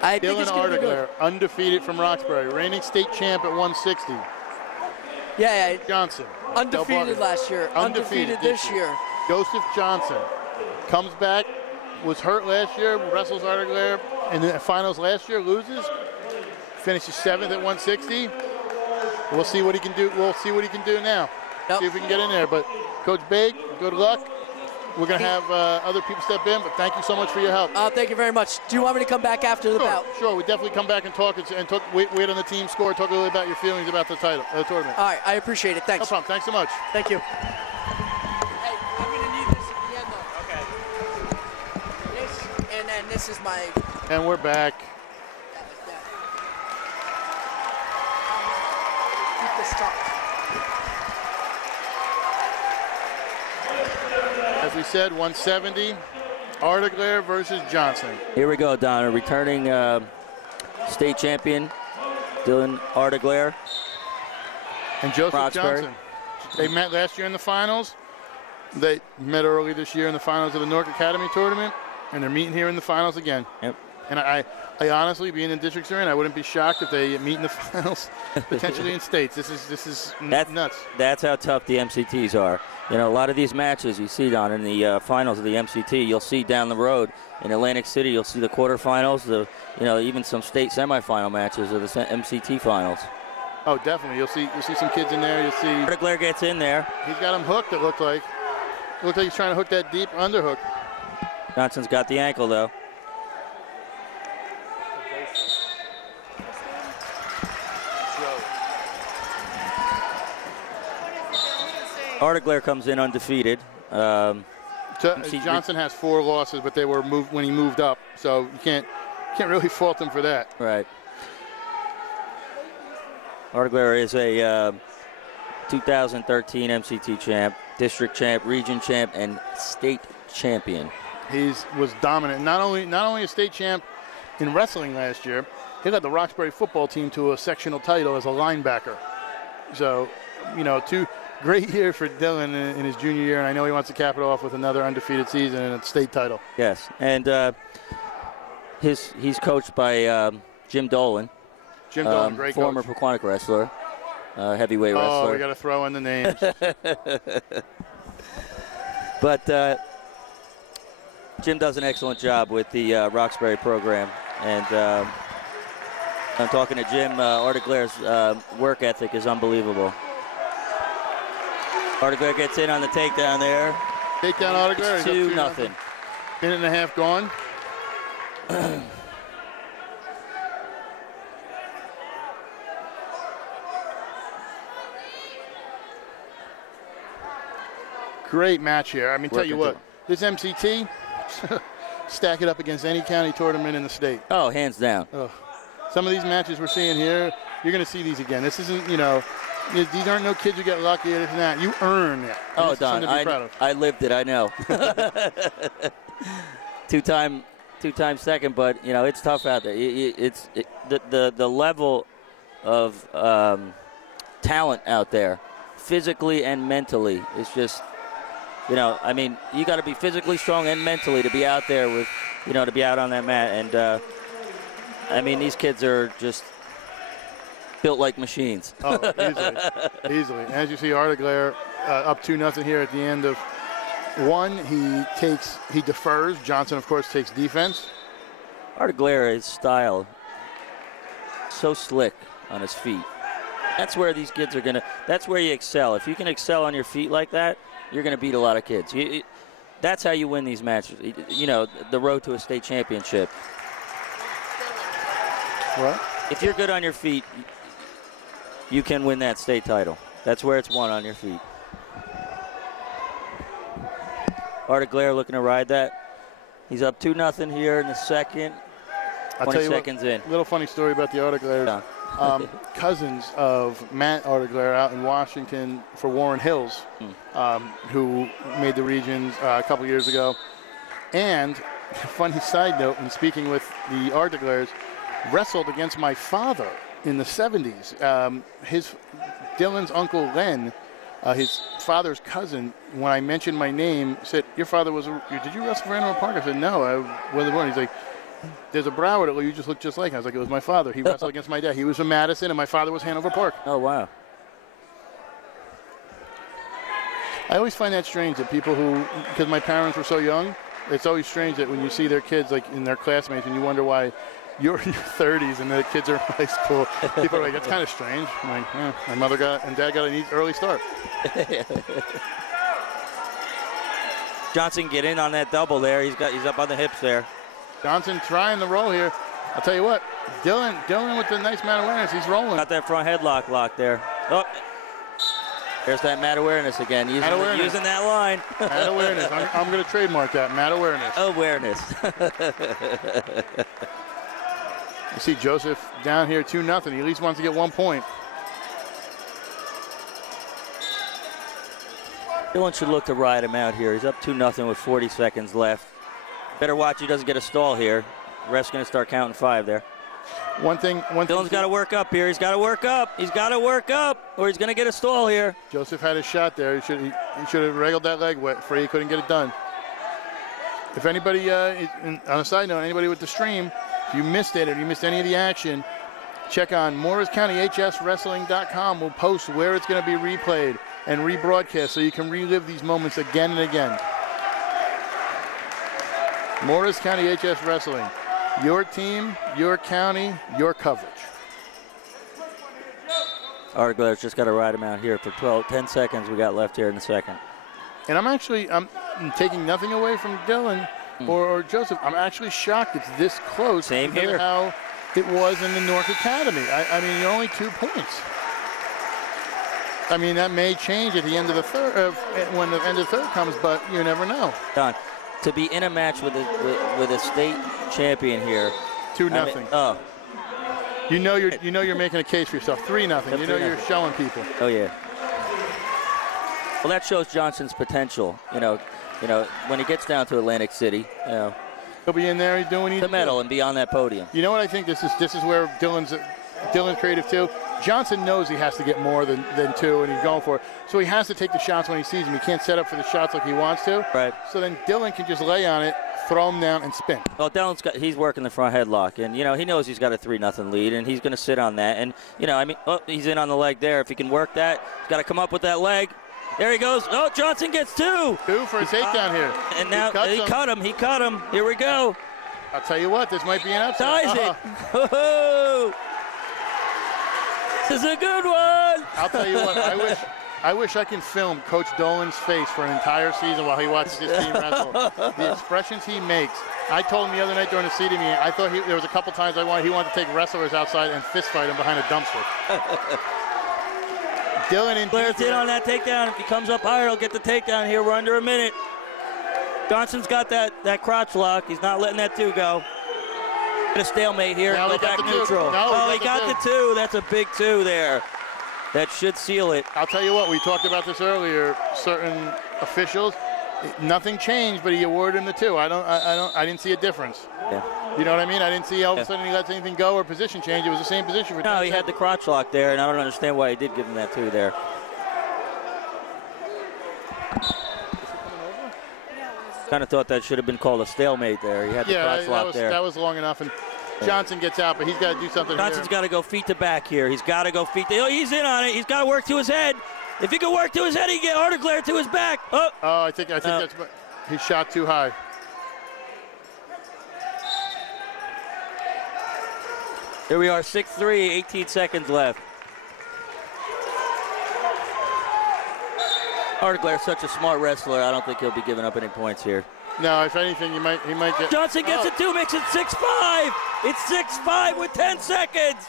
Dylan Artigler, undefeated from Roxbury, reigning state champ at 160. Yeah. Johnson. Undefeated last year. Undefeated this year. Joseph Johnson comes back, was hurt last year, wrestles Artigler in the finals last year, loses, finishes 7th at 160. We'll see what he can do. We'll see what he can do now. See if we can get in there. But Coach Baig, good luck. We're going to have other people step in, but thank you so much for your help. Thank you very much. Do you want me to come back after the bout? Sure. We definitely come back and talk wait on the team score, talk a little about your feelings about the title, tournament. All right. I appreciate it. Thanks. No problem. Thanks so much. Thank you. Hey, I'm going to need this at the end, though. Okay. This, and then this is my... And we're back. As we said, 170, Artigler versus Johnson. Here we go, Donna. Returning state champion, Dylan Artigler. And Joseph Roxbury. Johnson. They met last year in the finals. They met early this year in the finals of the Newark Academy tournament, and they're meeting here in the finals again. Yep. And I honestly, being in districts they're in, I wouldn't be shocked if they meet in the finals, potentially in states. This is nuts. That's how tough the MCTs are. You know, a lot of these matches you see down in the finals of the MCT, you'll see down the road in Atlantic City. You'll see the quarterfinals, even some state semifinal matches of the MCT finals. Oh, definitely. You'll see some kids in there. You'll see. Artigler gets in there. He's got him hooked. It looked like. It looked like he's trying to hook that deep underhook. Johnson's got the ankle though. Artigler comes in undefeated. Johnson has 4 losses, but they were moved when he moved up, so you can't really fault him for that. Right. Artigler is a 2013 MCT champ, district champ, region champ, and state champion. He was dominant. Not only a state champ in wrestling last year, he led the Roxbury football team to a sectional title as a linebacker. So, 2 great year for Dylan in his junior year, and I know he wants to cap it off with another undefeated season and a state title. Yes, and he's coached by Jim Dolan. Jim Dolan, great former coach. Pequannock wrestler, heavyweight wrestler. Oh, we got to throw in the names. But Jim does an excellent job with the Roxbury program. And I'm talking to Jim. Arteglair's work ethic is unbelievable. Arteglair gets in on the takedown there. Takedown Arteglair. It's 2-0. Minute and a half gone. Great match here. I mean, tell you what, this MCT, stack it up against any county tournament in the state. Oh, hands down. Oh. Some of these matches we're seeing here, you're going to see these again. This isn't, these aren't no kids who get lucky or this and that. You earn it. Oh, Don, I lived it. I know. Two-time second, but it's tough out there. The level of talent out there, physically and mentally, is just. You got to be physically strong and mentally to be out there with, to be out on that mat. And, these kids are just built like machines. Oh, easily. As you see, Arteglair up 2-0 here at the end of one. He defers. Johnson, of course, takes defense. Arteglair, his style, so slick on his feet. That's where these kids are that's where you excel. If you can excel on your feet like that, you're going to beat a lot of kids. That's how you win these matches. The road to a state championship. What? If you're good on your feet, you can win that state title. That's where it's won, on your feet. Arteglair looking to ride that. He's up 2-0 here in the second. 20 seconds in. Little funny story about the Arteglair. Cousins of Matt Arteglair out in Washington for Warren Hills, who made the regions a couple years ago. And funny side note, in speaking with the Arteglairs, wrestled against my father in the 70s. Dylan's uncle Len, his father's cousin, when I mentioned my name, said, "Your father did you wrestle for Antelope Park?" I said, "No, I wasn't born." He's like, "There's a Broward that you just look just like him." I was like, "It was my father. He wrestled against my dad. He was from Madison, and my father was Hanover Park." Oh, wow. I always find that strange that people because my parents were so young, it's always strange that when you see their kids, like in their classmates, and you wonder why you're in your 30s and the kids are in high school. People are like, "That's kind of strange." I'm like, my mother and dad got an early start. Johnson get in on that double there. He's up on the hips there. Johnson trying the roll here. I'll tell you what, Dylan with the nice mat awareness, he's rolling. Got that front headlock lock there. Oh, there's that mat awareness again, using that line. Mat awareness. I'm going to trademark that, mat awareness. Awareness. You see Joseph down here 2-0. He at least wants to get 1 point. Dylan should look to ride him out here. He's up 2-0 with 40 seconds left. Better watch he doesn't get a stall here. The ref's going to start counting 5 there. Dylan's got to work up here. He's got to work up. He's got to work up, or he's going to get a stall here. Joseph had his shot there. He should have wriggled that leg free. He couldn't get it done. If anybody, on a side note, anybody with the stream, if you missed it or you missed any of the action, check on MorrisCountyHSWrestling.com. We'll post where it's going to be replayed and rebroadcast so you can relive these moments again and again. Morris County HS Wrestling. Your team, your county, your coverage. Arteglair's just got to ride him out here for 10 seconds we got left here in the second. And I'm taking nothing away from Dylan or Joseph. I'm actually shocked it's this close. Same here. Of how it was in the Newark Academy. I mean, you're only 2 points. I mean, that may change at the end of the third, when the end of the third comes, but you never know. Don, to be in a match with a state champion here. 2-0. You know you're making a case for yourself. 3-0. You know you're showing people. Oh yeah. Well, that shows Johnson's potential. You know, when he gets down to Atlantic City, he'll be in there. He's doing the medal and be on that podium. You know what I think? This is where Dylan's creative too. Johnson knows he has to get more than 2, and he's going for it. So he has to take the shots when he sees them. He can't set up for the shots like he wants to. Right. So then Dylan can just lay on it, throw him down, and spin. Well, he's working the front headlock, and, he knows he's got a 3-0 lead, and he's going to sit on that. And, he's in on the leg there. If he can work that, he's got to come up with that leg. There he goes. Oh, Johnson gets 2. 2 for a takedown here. And now he cut him. He cut him. Here we go. I'll tell you what, this might be an upset. Ties it. Oh, this is a good one. I'll tell you what, I wish I can film Coach Dolan's face for an entire season while he watches his team wrestle. The expressions he makes. I told him the other night during the seating meeting, I thought there was a couple times he wanted to take wrestlers outside and fist fight them behind a dumpster. Dylan and Blair's in on that takedown. If he comes up higher, he'll get the takedown here. We're under a minute. Johnson's got that crotch lock. He's not letting that 2 go. Get a stalemate here. Now Go back neutral. No, he got the 2. That's a big 2 there. That should seal it. I'll tell you what, we talked about this earlier. Certain officials, nothing changed, but he awarded him the 2. I didn't see a difference. Yeah. You know what I mean? I didn't see all of a sudden he lets anything go or position change. It was the same position for 10 No, he had the crotch lock there, and I don't understand why he did give him that 2 there. Kind of thought that should have been called a stalemate there. He had the crotch lock there. That was long enough, and Johnson gets out, but he's got to do something. Johnson's got to go feet to back here. He's got to go feet to. Oh, he's in on it. He's got to work to his head. If he can work to his head, he can get Arteglair to his back. Oh, I think that's. He shot too high. Here we are, 6-3, 18 seconds left. Arteglair's such a smart wrestler. I don't think he'll be giving up any points here. No, if anything, he might get. Johnson gets it 2, makes it 6-5. It's 6-5 with 10 seconds.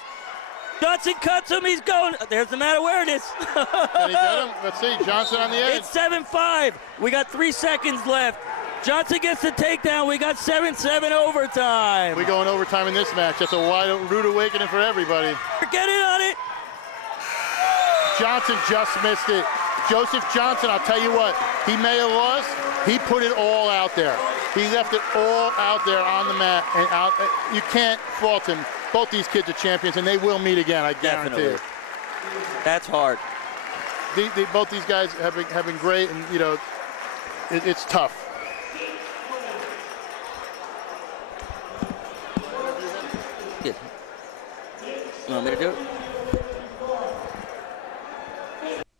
Johnson cuts him. He's going. There's the mat awareness. Can he get him? Let's see. Johnson on the edge. It's 7-5. We got 3 seconds left. Johnson gets the takedown. We got 7-7 overtime. We go in overtime in this match. That's a rude awakening for everybody. Get in on it. Johnson just missed it. Joseph Johnson, I'll tell you what, he may have lost. He put it all out there. He left it all out there on the mat. And out. You can't fault him. Both these kids are champions, and they will meet again, I guarantee it. That's hard. Both these guys have been great, and, it's tough. Yeah. You want me to do it?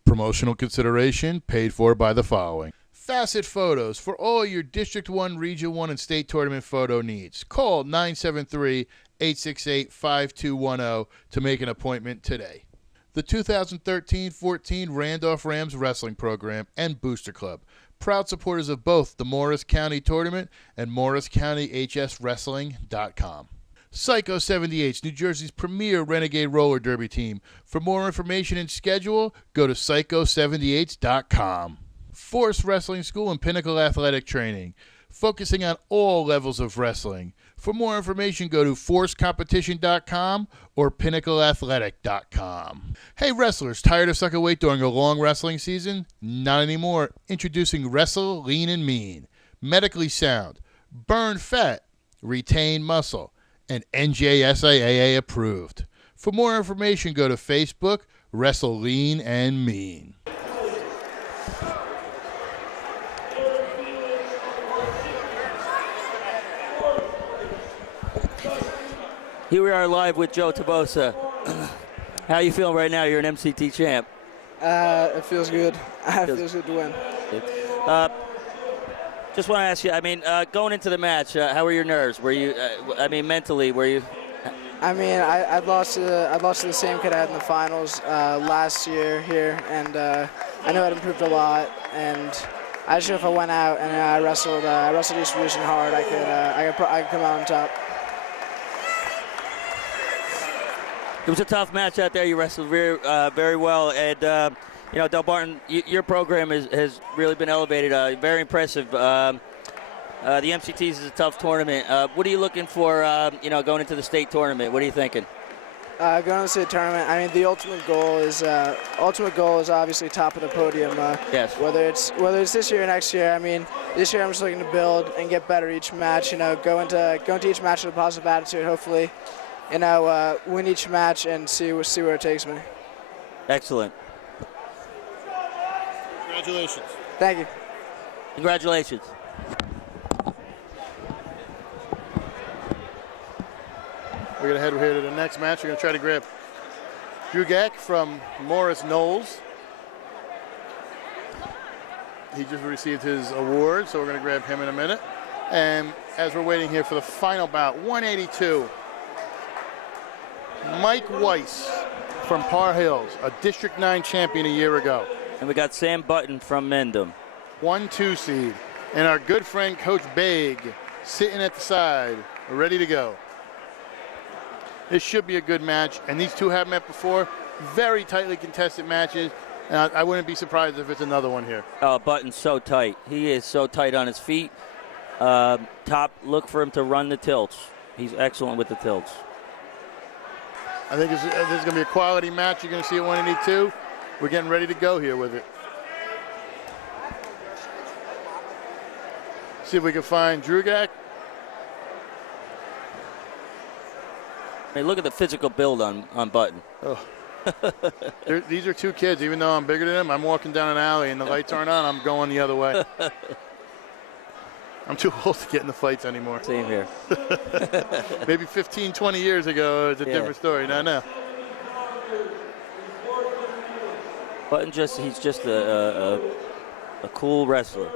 Promotional consideration paid for by the following. Facet Photos for all your District 1, Region 1, and State Tournament photo needs. Call 973-868-5210 to make an appointment today. The 2013-14 Randolph Rams Wrestling Program and Booster Club, proud supporters of both the Morris County Tournament and MorrisCountyHSWrestling.com. Psycho 78's New Jersey's premier Renegade Roller Derby team. For more information and schedule, go to psycho78s.com. Force Wrestling School and Pinnacle Athletic Training, focusing on all levels of wrestling. For more information, go to forcecompetition.com or pinnacleathletic.com. Hey wrestlers, tired of sucking weight during a long wrestling season? Not anymore. Introducing Wrestle Lean and Mean. Medically sound, burn fat, retain muscle, and NJSAA approved. For more information, go to Facebook, Wrestle Lean and Mean. Here we are live with Joe Tabosa. How you feeling right now? You're an MCT champ. It feels good. It feels good to win. Just want to ask you, going into the match, how were your nerves? Were you, mentally, were you? I lost to the same kid I had in the finals last year here, and I know I'd improved a lot. And I just knew if I went out and I wrestled distribution hard, I could come out on top. It was a tough match out there. You wrestled very well, and Del Barton, your program has really been elevated. Very impressive. The MCTs is a tough tournament. What are you looking for? Going into the state tournament. What are you thinking? Going to the state tournament. The ultimate goal is obviously top of the podium. Yes. Whether it's this year or next year. This year I'm just looking to build and get better each match. Go into each match with a positive attitude. Hopefully. Win each match and see where it takes me. Excellent. Congratulations. Thank you. Congratulations. We're going to head here to the next match. We're going to try to grab Drugak from Morris Knowles. He just received his award, so we're going to grab him in a minute. And as we're waiting here for the final bout, 182. Mike Weiss from Par Hills, a District 9 champion a year ago. And we got Sam Button from Mendham. 1-2 seed. And our good friend Coach Baig sitting at the side, ready to go. This should be a good match, and these two have met before. Very tightly contested matches, and I wouldn't be surprised if it's another one here. Oh, Button's so tight. He is so tight on his feet. Look for him to run the tilts. He's excellent with the tilts. I think this is going to be a quality match. You're going to see at 182. We're getting ready to go here with it. See if we can find Drugak. I mean, look at the physical build on Button. Oh. These are two kids. Even though I'm bigger than them, I'm walking down an alley and the lights aren't on, I'm going the other way. I'm too old to get in the fights anymore. Same here. Maybe 15, 20 years ago, it's a different story. No. Button he's just a cool wrestler.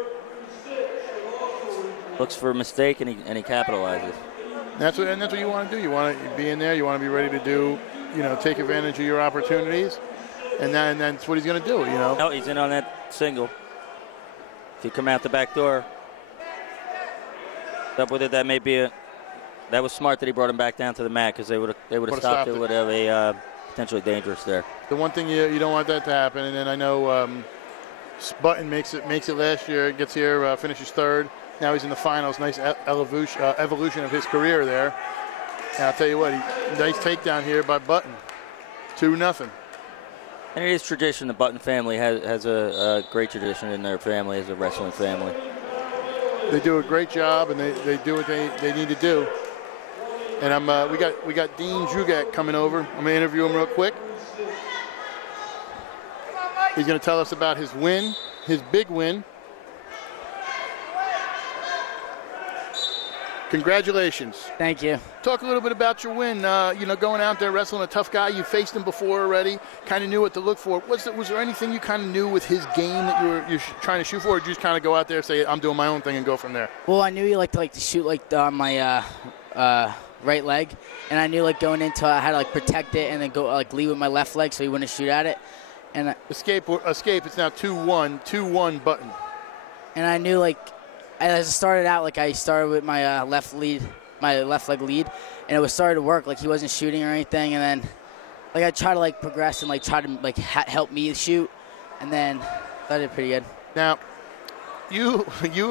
Looks for a mistake and he capitalizes. That's what you want to do. You want to be in there. You want to be ready to do, take advantage of your opportunities, and that's what he's going to do. No, he's in on that single. If you come out the back door, up with it, that may be that was smart that he brought him back down to the mat because they would have stopped it. Would have a potentially dangerous there. The one thing you don't want that to happen, and then I know Button makes it last year. Gets here, finishes third. Now he's in the finals. Nice evolution of his career there. And I'll tell you what, nice takedown here by Button. 2-0. And it is tradition. The Button family has a great tradition in their family as a wrestling family. They do a great job, and they do what they need to do. And we got Dean Drugak coming over. I'm gonna interview him real quick. He's gonna tell us about his win, his big win. Congratulations. Thank you. Talk a little bit about your win. Going out there wrestling a tough guy. You faced him before already. Kind of knew what to look for. Was there anything you kind of knew with his game that you're trying to shoot for, or did you just kind of go out there and say, I'm doing my own thing and go from there? Well, I knew he liked to shoot on my right leg, and I knew going into I had to protect it and then go lead with my left leg so he wouldn't shoot at it. And escape. It's now 2-1 Button. And I knew as I started out, I started with my left leg lead, and it started to work. He wasn't shooting or anything, and then I tried to progress and try to help me shoot, and then I did pretty good. Now, you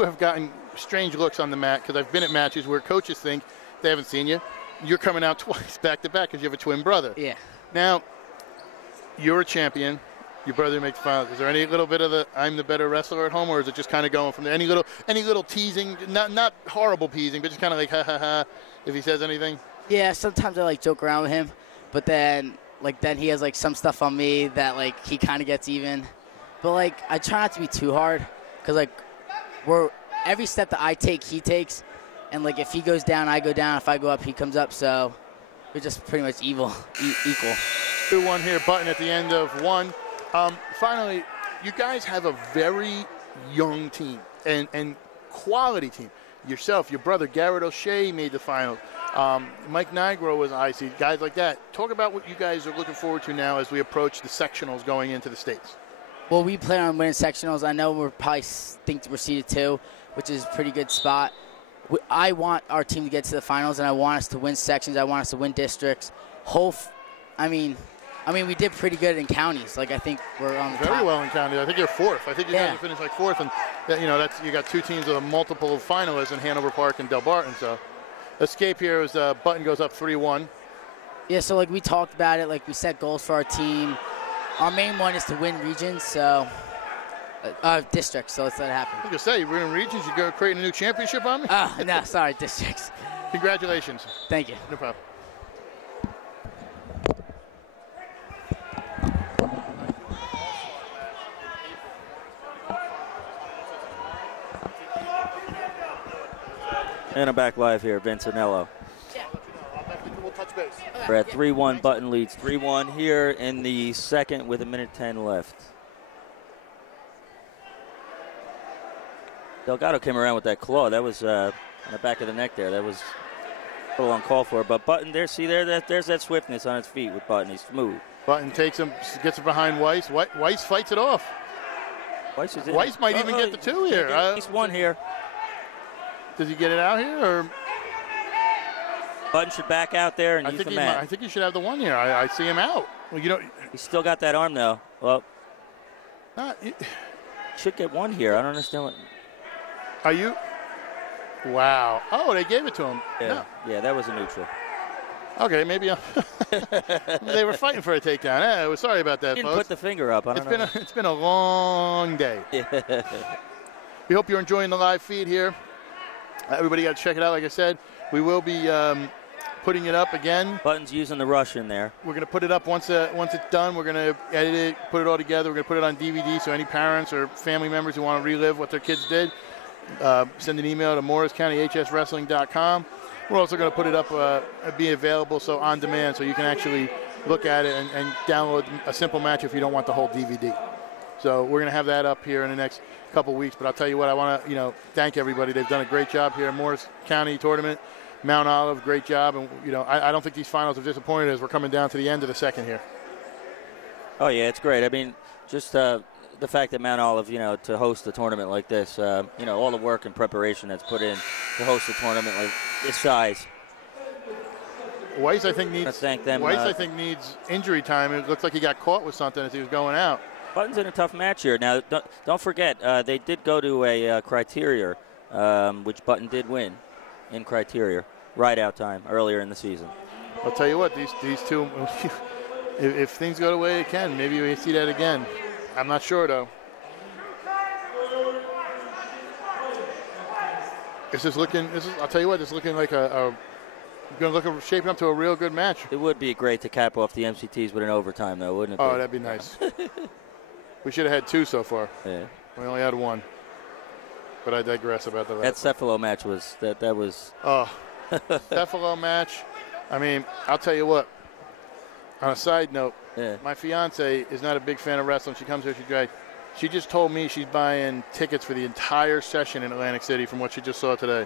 have gotten strange looks on the mat because I've been at matches where coaches think they haven't seen you. You're coming out twice back to back because you have a twin brother. Yeah. Now, you're a champion. Your brother makes the finals. Is there any little bit of the I'm the better wrestler at home, or is it just kind of going from there? Any little teasing, not horrible teasing, but just kind of ha ha ha if he says anything? Yeah, sometimes I joke around with him, but then then he has some stuff on me that he kind of gets even. But I try not to be too hard because every step that I take, he takes, and if he goes down, I go down. If I go up, he comes up. So we're just pretty much equal. 2-1 here, Button at the end of one. Finally, you guys have a very young team and quality team. Yourself, your brother Garrett O'Shea made the finals. Mike Nigro was IC. Guys like that. Talk about what you guys are looking forward to now as we approach the sectionals going into the States. Well, we plan on winning sectionals. I know we're probably think we're seeded 2, which is a pretty good spot. I want our team to get to the finals, and I want us to win sections. I want us to win districts. We did pretty good in counties. I think we're on the very top. Well in counties. I think you're 4th. I think you guys finished 4th, and that's you got 2 teams with multiple finalists in Hanover Park and Del Barton. So, escape here is Button goes up 3-1. Yeah. So we talked about it. We set goals for our team. Our main one is to win regions. So. Districts. So let's let it happen. I was gonna say you're winning regions. You go creating a new championship on me? No, sorry, districts. Congratulations. Thank you. No problem. And I'm back live here, Vince Anello. We'll touch base. We're at 3-1. Button leads 3-1 here in the second with 1:10 left. Delgado came around with that claw. That was on the back of the neck there. That was a little uncalled for. But Button, there's that swiftness on his feet with Button. He's smooth. Button takes him, gets it behind Weiss. Weiss fights it off. Weiss might even get the 2 here. At least 1 here. Does he get it out here, or? Button should back out there and use the mat. I think he should have the 1 here. I see him out. Well, he's still got that arm though. Well, should get 1 here. I don't understand what. Are you? Wow. Oh, they gave it to him. Yeah, no. Yeah, that was a neutral. Okay, maybe they were fighting for a takedown. We're sorry about that, Didn't folks. put the finger up. It's been a long day. Yeah. We hope you're enjoying the live feed here. Everybody got to check it out. Like I said, we will be putting it up again. Button's using the rush in there. We're going to put it up once it's done. We're going to edit it, put it all together. We're going to put it on DVD, so any parents or family members who want to relive what their kids did, send an email to MorrisCountyHSWrestling.com. We're also going to put it up, be available so on demand, so you can actually look at it and download a simple match if you don't want the whole DVD. So we're going to have that up here in the next couple weeks. But I'll tell you what, I want to thank everybody. They've done a great job here. Morris County Tournament, Mount Olive, great job. And I don't think these finals have disappointed as we're coming down to the end of the second here. Oh yeah, it's great. I mean, just the fact that Mount Olive, to host a tournament like this, all the work and preparation that's put in to host a tournament like this size. Weiss, I think, needs. Thank them. Weiss, I think, needs injury time. It looks like he got caught with something as he was going out. Button's in a tough match here. Now, don't forget, they did go to a criteria, which Button did win in criteria, ride-out time earlier in the season. I'll tell you what, these two, if things go the way it can, maybe we see that again. I'm not sure, though. I'll tell you what, this is looking like shaping up to a real good match. It would be great to cap off the MCTs with an overtime, though, wouldn't it? Oh, that'd be nice. We should have had 2 so far. Yeah. We only had 1. But I digress about the that Cephalo match was that was. Oh, Cephalo match. I mean, I'll tell you what. On a side note, my fiance is not a big fan of wrestling. She comes here, she just told me she's buying tickets for the entire session in Atlantic City from what she just saw today.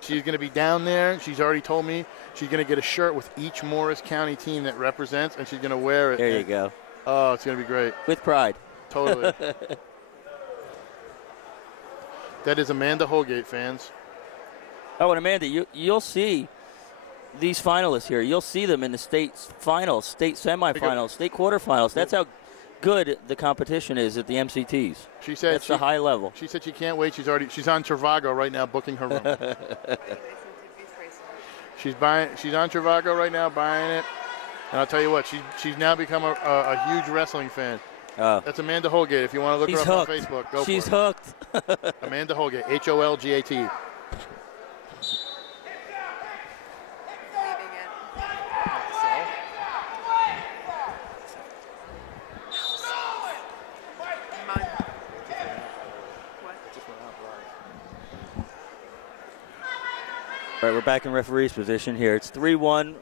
She's going to be down there. She's already told me she's going to get a shirt with each Morris County team that represents, and she's going to wear it. There you go. Oh, it's going to be great. With pride. Totally. That is Amanda Holgate, fans. Oh, and Amanda, you'll see these finalists here. You'll see them in the state finals, state semifinals, state quarterfinals. That's how good the competition is at the MCTs. She said that's the high level. She said she can't wait. She's on Trivago right now, booking her room. She's on Trivago right now, buying it. And I'll tell you what, she's now become a huge wrestling fan. That's Amanda Holgate. If you want to look her up on Facebook, go for it. She's hooked. Amanda Holgate, Holgate. All right, we're back in referee's position here. It's 3-1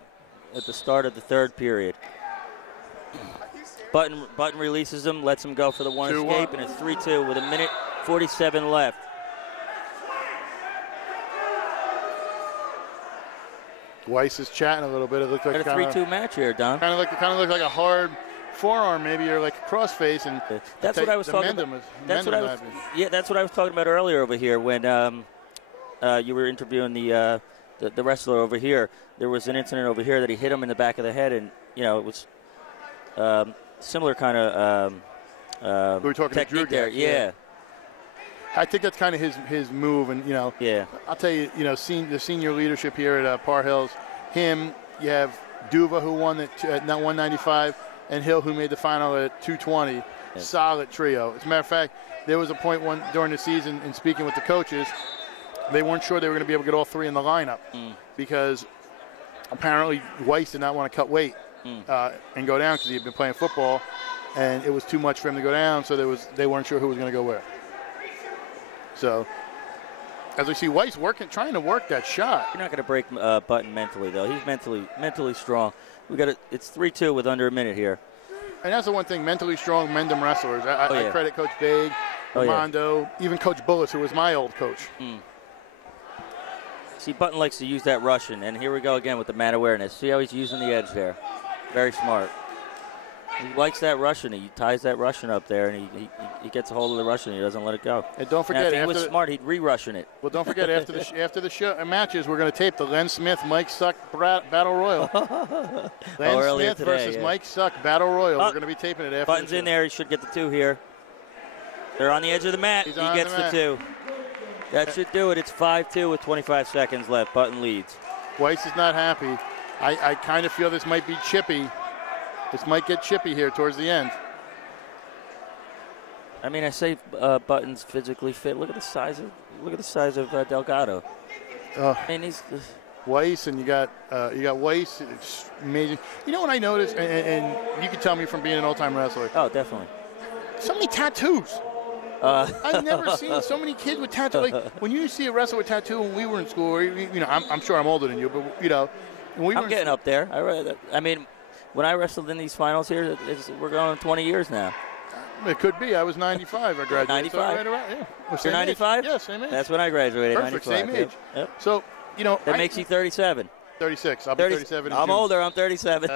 at the start of the third period. Button releases him, lets him go for the one escape, and it's 3-2 with 1:47 left. Weiss is chatting a little bit. It looked like a 3-2 match here, Don. Kind of looked like a hard forearm, maybe, or like a crossface. And that's what I was talking about. That's what I was talking about earlier over here when you were interviewing the wrestler over here. There was an incident over here that he hit him in the back of the head, and it was similar kind of we were talking technique to Drew there. Yeah. I think that's kind of his move, and yeah. I'll tell you, the senior leadership here at Par Hills, him, you have Duva who won at 195, and Hill who made the final at 220. Yeah. Solid trio. As a matter of fact, there was a point during the season in speaking with the coaches, they weren't sure they were going to be able to get all 3 in the lineup because apparently Weiss did not want to cut weight and go down because he had been playing football, and it was too much for him to go down. So they weren't sure who was going to go where. So as we see Weiss trying to work that shot. You're not going to break Button mentally, though. He's mentally strong. It's 3-2 with under a minute here. And that's the one thing, mentally strong Mendham wrestlers. I credit Coach Baig, Armando, even Coach Bullis, who was my old coach. See, Button likes to use that Russian, and here we go again with the man awareness. See how he's using the edge there. Very smart. He likes that Russian. He ties that Russian up there, and he gets a hold of the Russian. He doesn't let it go. And don't forget, if he was smart, he'd re-Russian it. Well, don't forget, after the show, matches, we're going to tape the Len Smith, Mike Suck Battle Royal. Len Smith versus Mike Suck Battle Royal. We're going to be taping it after Button's the show. in there. He should get the 2 here. They're on the edge of the mat. He gets the 2. That should do it. It's 5-2 with 25 seconds left. Button leads. Weiss is not happy. I kind of feel this might be chippy. This might get chippy here towards the end. I mean, I say Button's physically fit. Look at the size of Delgado. I mean, he's Weiss, and you got Weiss. It's amazing. You know what I noticed, and you can tell me from being an old-time wrestler. Oh, definitely. So many tattoos. I've never seen so many kids with tattoos. Like when you see a wrestler with tattoo when we were in school, I'm sure I'm older than you, but when we were I'm getting up there. I mean, when I wrestled in these finals here, we're going on 20 years now. It could be. I was 95. I graduated. 95. So right around, yeah. Well, you're 95? Yeah, same age. That's when I graduated. Perfect, 95. same age. Yep. So, that makes you 37. 36. I'll be 37. I'm older. I'm 37.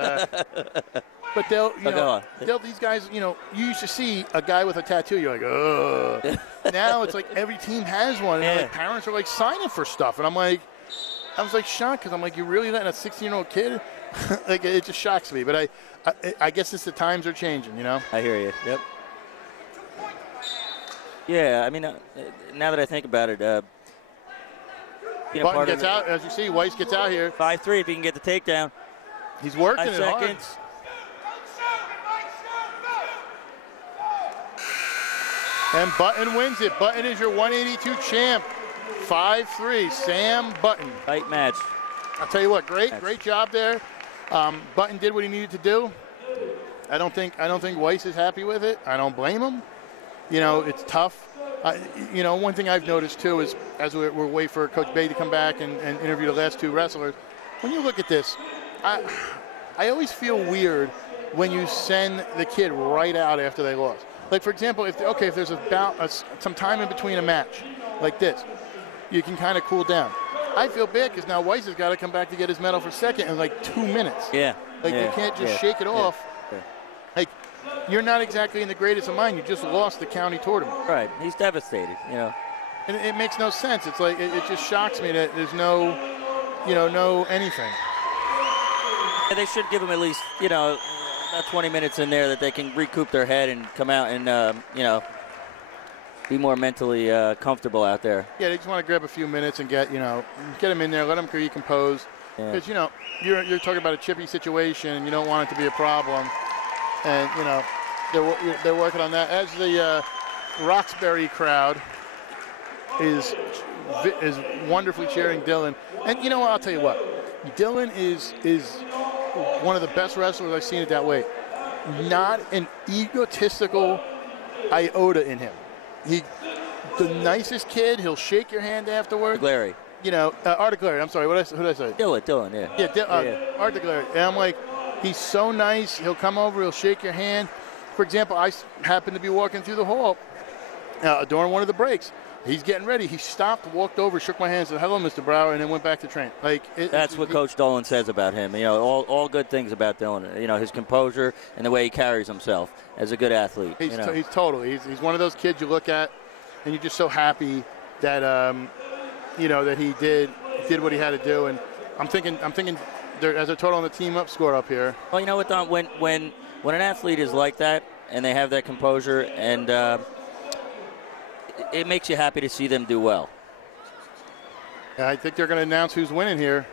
But these guys, you used to see a guy with a tattoo, you're like, ugh. Now it's like every team has one. And like parents are like signing for stuff. And I was like shocked because I'm like, you're really letting a 16-year-old kid? Like, it just shocks me. But I guess it's the times are changing, I hear you. Yep. Yeah, I mean, now that I think about it, Button gets out, as you see. Weiss gets out here. 5-3 if he can get the takedown. He's working 5 it seconds. hard. And Button wins it. Button is your 182 champ. 5-3, Sam Button. Tight match. I'll tell you what, great job there. Button did what he needed to do. I don't think Weiss is happy with it. I don't blame him. It's tough. One thing I've noticed too is as we're waiting for Coach Baig to come back and interview the last 2 wrestlers, when you look at this, I always feel weird when you send the kid right out after they lost. Like, for example, if there's some time in between a match like this, you can kind of cool down. I feel bad because now Weiss has got to come back to get his medal for second in like 2 minutes. Yeah. Like, you can't just shake it off. Yeah. Like, you're not exactly in the greatest of mind. You just lost the county tournament. Right. He's devastated, And it makes no sense. It's like, it just shocks me that there's no anything. Yeah, they should give him at least, about 20 minutes in there that they can recoup their head and come out and, be more mentally comfortable out there. Yeah, they just want to grab a few minutes and get them in there, let them recompose. Because, you're talking about a chippy situation and you don't want it to be a problem. And, they're working on that. As the Roxbury crowd is wonderfully cheering Dylan. And, I'll tell you what, Dylan is one of the best wrestlers I've seen at that weight. Not an egotistical iota in him. The nicest kid. He'll shake your hand afterward. Larry. Art Larry. I'm sorry. Who did I say? Dylan. Yeah. Art Larry. And I'm like, he's so nice. He'll come over. He'll shake your hand. For example, I happened to be walking through the hall during one of the breaks. He's getting ready. He stopped, walked over, shook my hand, said, "Hello, Mr. Brower," and then went back to train. That's what Coach Dolan says about him. All good things about Dylan. His composure and the way he carries himself as a good athlete. He's totally. He's one of those kids you look at, and you're just so happy that that he did what he had to do. And I'm thinking as a total on the team up score up here. Well, you know what, Don? When an athlete is like that and they have that composure and it makes you happy to see them do well. I think they're going to announce who's winning here.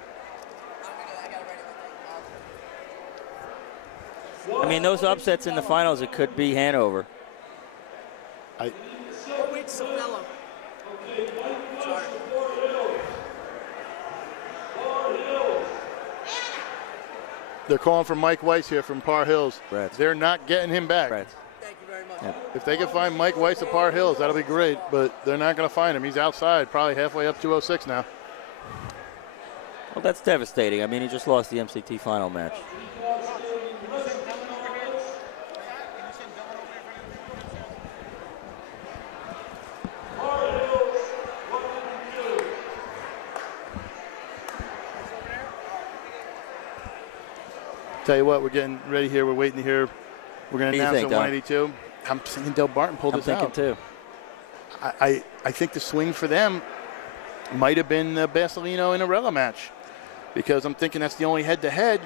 I mean, those upsets in the finals, it could be Hanover. They're calling for Mike Weiss here from Par Hills. Brett. They're not getting him back. Brett. Thank you very much. If they can find Mike Weiss at Par Hills, that'll be great, but they're not going to find him. He's outside, probably halfway up 206 now. Well, that's devastating. I mean, he just lost the MCT final match. Tell you what, we're getting ready here. We're waiting to hear. We're going to announce think, at 182. I'm thinking Del Barton pulled this out. I'm thinking too. I think the swing for them might have been the Basilino and Arella match, because I'm thinking that's the only head-to-head.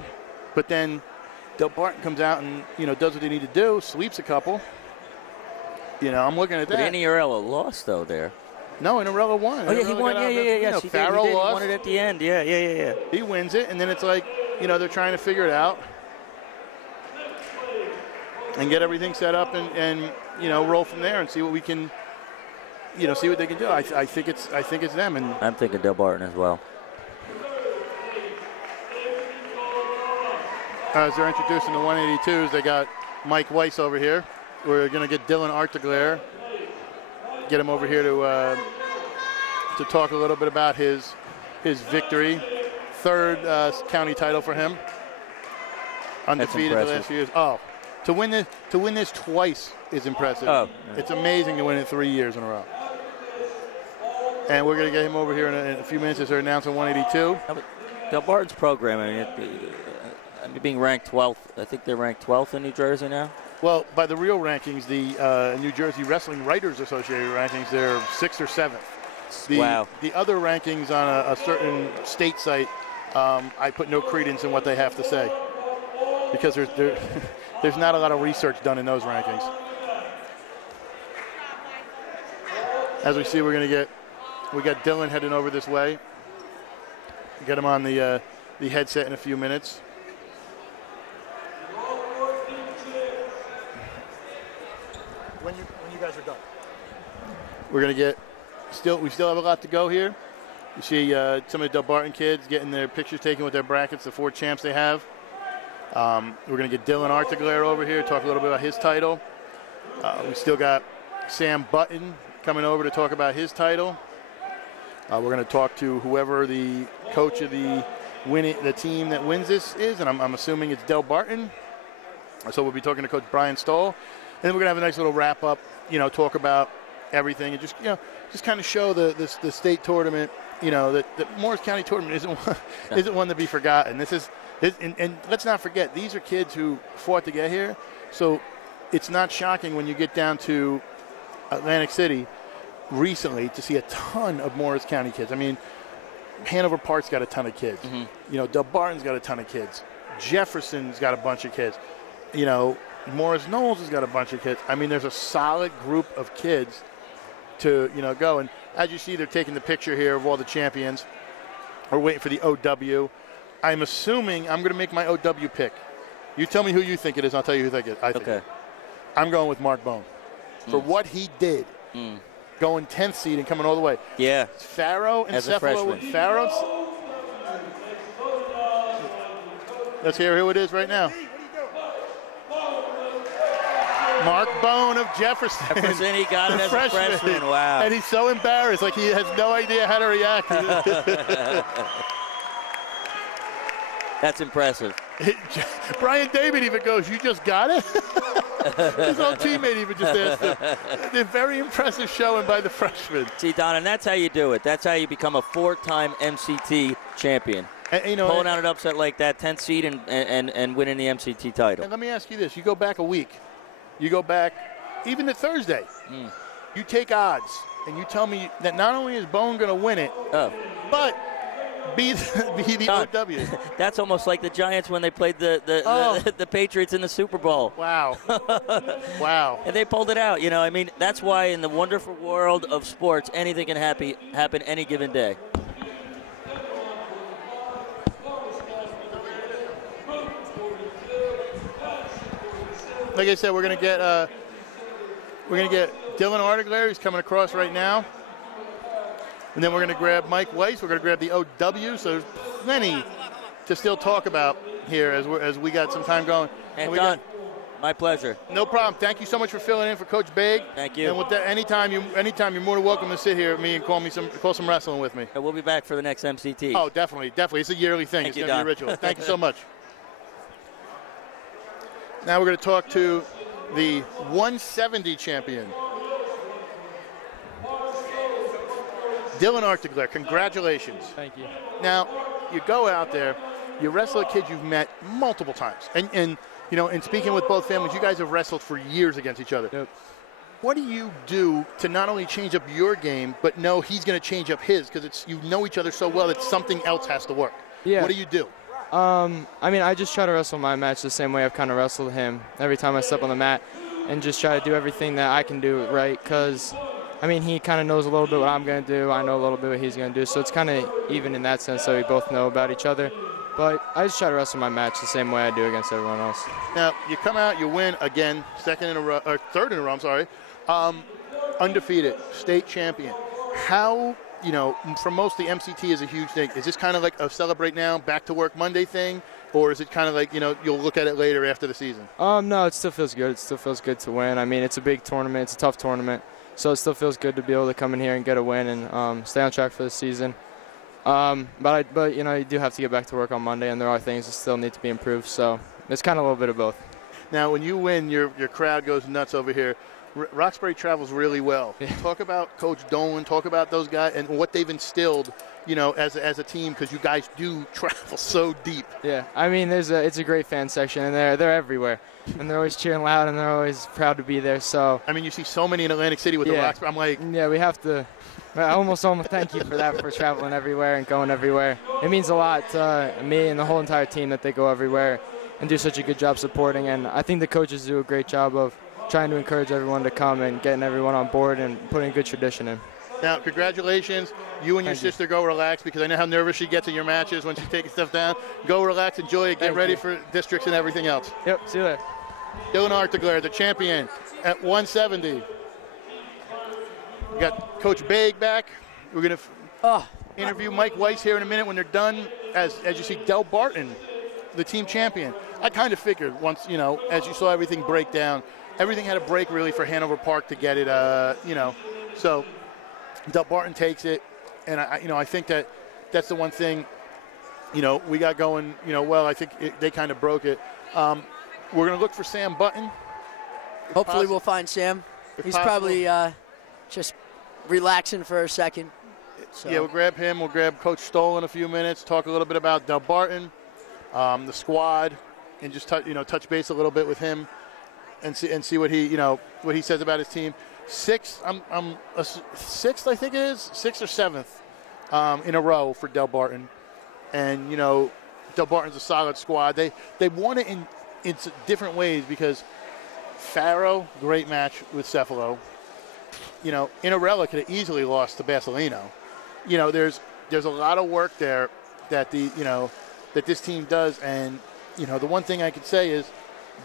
But then Del Barton comes out and does what they need to do, sweeps a couple. I'm looking at that. But Andy Arella lost though there. No, and Arella won. Oh yeah, he won. Yeah. Farrell he lost. won it at the end. Yeah. He wins it, and then it's like they're trying to figure it out and get everything set up and roll from there and see what we can. See what they can do. I think it's them. And I'm thinking Del Barton as well. As they're introducing the 182s, they got Mike Weiss over here. We're going to get Dylan Arteglaire, get him over here to talk a little bit about his victory. Third county title for him. Undefeated the last few years. Oh, to win this twice is impressive. Oh. It's amazing to win it 3 years in a row. And we're going to get him over here in a few minutes as they're announcing 182. Del Barton's program, being ranked 12th, I think they're ranked 12th in New Jersey now. Well, by the real rankings, the New Jersey Wrestling Writers Association rankings, they're 6th or 7th. Wow. The other rankings on a certain state site, I put no credence in what they have to say, because there's not a lot of research done in those rankings. As we see, we got Dylan heading over this way. Get him on the headset in a few minutes. When you guys are done, we're gonna get. We still have a lot to go here. You see some of the Del Barton kids getting their pictures taken with their brackets, the 4 champs they have. We're gonna get Dylan Arteglaire over here, talk a little bit about his title. We still got Sam Button coming over to talk about his title. We're going to talk to whoever the coach of the team that wins this is, and I'm assuming it's Del Barton. So we'll be talking to Coach Brian Stoll, and then we're going to have a nice little wrap up. Talk about everything, and just kind of show the state tournament. That the Morris County tournament isn't one to be forgotten. And let's not forget, these are kids who fought to get here. So it's not shocking when you get down to Atlantic City recently to see a ton of Morris County kids. I mean, Hanover Park's got a ton of kids. Mm-hmm. Del Barton's got a ton of kids. Jefferson's got a bunch of kids. Morris Knowles has got a bunch of kids. I mean, there's a solid group of kids to, go. And as you see, they're taking the picture here of all the champions. We're waiting for the OW. I'm assuming I'm going to make my OW pick. You tell me who you think it is, I'll tell you who I think it is. I'm going with Mark Bone. For what he did. Going 10th seed and coming all the way. Yeah. Farrow and Cephalo. Farrow. Let's hear who it is right now. Mark Bone of Jefferson. He got it as a freshman. Wow. And he's so embarrassed, like he has no idea how to react. That's impressive. Brian David even goes, "You just got it?" His old teammate even just asked him. A very impressive showing by the freshman. See, Don, and that's how you do it. That's how you become a 4-time MCT champion. And, pulling out an upset like that, 10th seed and winning the MCT title. And let me ask you this. You go back a week. You go back even to Thursday. You take odds, and you tell me that not only is Bone going to win it, but be the OW. That's almost like the Giants when they played the Patriots in the Super Bowl. Wow. Wow. And they pulled it out. That's why in the wonderful world of sports, anything can happen any given day. Like I said, we're gonna get Dylan Arteglaire. He's coming across right now. And then we're going to grab Mike Weiss. We're going to grab the OW. So there's plenty to still talk about here as we got some time going. And Don, My pleasure. No problem. Thank you so much for filling in for Coach Baig. Thank you. And with that, anytime you're more than welcome to sit here with me and call some wrestling with me. And we'll be back for the next MCT. Oh, definitely. It's a yearly thing. Thank It's you, going to be a Don. ritual. Thank you so much. Now we're going to talk to the 170 champion, Dylan Artigler. Congratulations. Thank you. Now, you go out there, you wrestle a kid you've met multiple times. And you know, in speaking with both families, you guys have wrestled for years against each other. Yep. What do you do to not only change up your game, but know he's going to change up his? Because you know each other so well that something else has to work. Yeah. What do you do? I mean, I just try to wrestle my match the same way I've kind of wrestled him every time I step on the mat, and just try to do everything that I can do right. Because, I mean, he kind of knows a little bit what I'm going to do. I know a little bit what he's going to do. So it's kind of even in that sense, so we both know about each other. But I just try to wrestle my match the same way I do against everyone else. Now, you come out, you win again, third in a row, I'm sorry. Undefeated, state champion. How, you know, for most the MCT is a huge thing. Is this kind of like a celebrate now, back to work Monday thing? Or is it kind of like, you know, you'll look at it later after the season? No, it still feels good. It still feels good to win. I mean, it's a big tournament. It's a tough tournament. So it still feels good to be able to come in here and get a win and stay on track for the season. But you know, you do have to get back to work on Monday, and there are things that still need to be improved. So it's kind of a little bit of both. Now, when you win, your crowd goes nuts over here. Roxbury travels really well. Talk about Coach Dolan. Talk about those guys and what they've instilled, you know, as a team, because you guys do travel so deep. Yeah, I mean, it's a great fan section, and they're everywhere, and they're always cheering loud, and they're always proud to be there. So I mean, you see so many in Atlantic City with the Roxbury. I'm like, yeah, we have to. I almost thank you for that, for traveling everywhere and going everywhere. It means a lot to me and the whole entire team that they go everywhere and do such a good job supporting. And I think the coaches do a great job of trying to encourage everyone to come and getting everyone on board and putting a good tradition in. Now, congratulations. You and your sister go relax, because I know how nervous she gets in your matches when she's taking stuff down. Go relax, enjoy it, get ready for districts and everything else. Yep, see you later. Dylan Artigler, the champion at 170. We got Coach Baig back. We're going to interview Mike Weiss here in a minute when they're done. As you see, Del Barton, the team champion. I kind of figured once, you know, as you saw everything break down, everything had to break really for Hanover Park to get it, you know. So Del Barton takes it, and I think that's the one thing, you know, we got going, you know, well, I think they kind of broke it. We're going to look for Sam Button. Hopefully we'll find Sam. He's probably just relaxing for a second. So. Yeah, we'll grab him. We'll grab Coach Stoll in a few minutes, talk a little bit about Del Barton, the squad, and just touch base a little bit with him and see what he says about his team. Sixth, I think it is, sixth or seventh in a row for Del Barton. And, you know, Del Barton's a solid squad. They won it in different ways, because Faro, great match with Cefalo. You know, Inarella could have easily lost to Basilino. You know, there's a lot of work there that that this team does, and you know, the one thing I could say is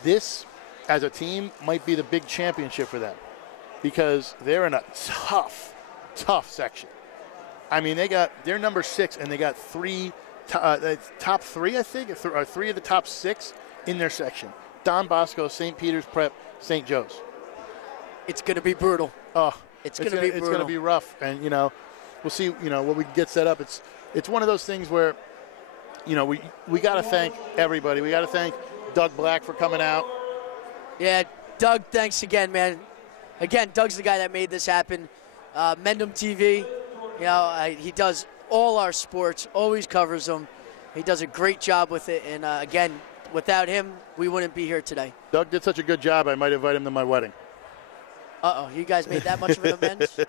this, as a team, might be the big championship for them, because they're in a tough section. I mean, they're number 6, and they got top three, I think, or 3 of the top 6 in their section. Don Bosco, St. Peter's Prep, St. Joe's. It's going to be brutal. Oh, it's going to be brutal. It's going to be rough, and you know, we'll see. You know, what we get set up. It's one of those things where, you know, we got to thank everybody. We got to thank Doug Black for coming out. Yeah, Doug, thanks again, man. Again, Doug's the guy that made this happen. Mendham TV, you know, he does all our sports, always covers them. He does a great job with it, and again, without him, we wouldn't be here today. Doug did such a good job, I might invite him to my wedding. Uh-oh, you guys made that much of an amends?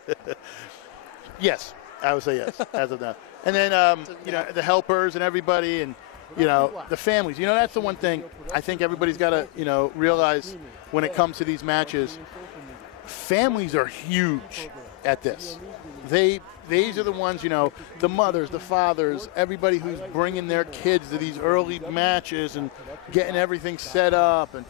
Yes, I would say yes, as of now. And then, you know, the helpers and everybody, and, you know, the families. You know, that's the one thing I think everybody's got to, you know, realize when it comes to these matches. Families are huge at this. These are the ones, you know, the mothers, the fathers, everybody who's bringing their kids to these early matches and getting everything set up. And,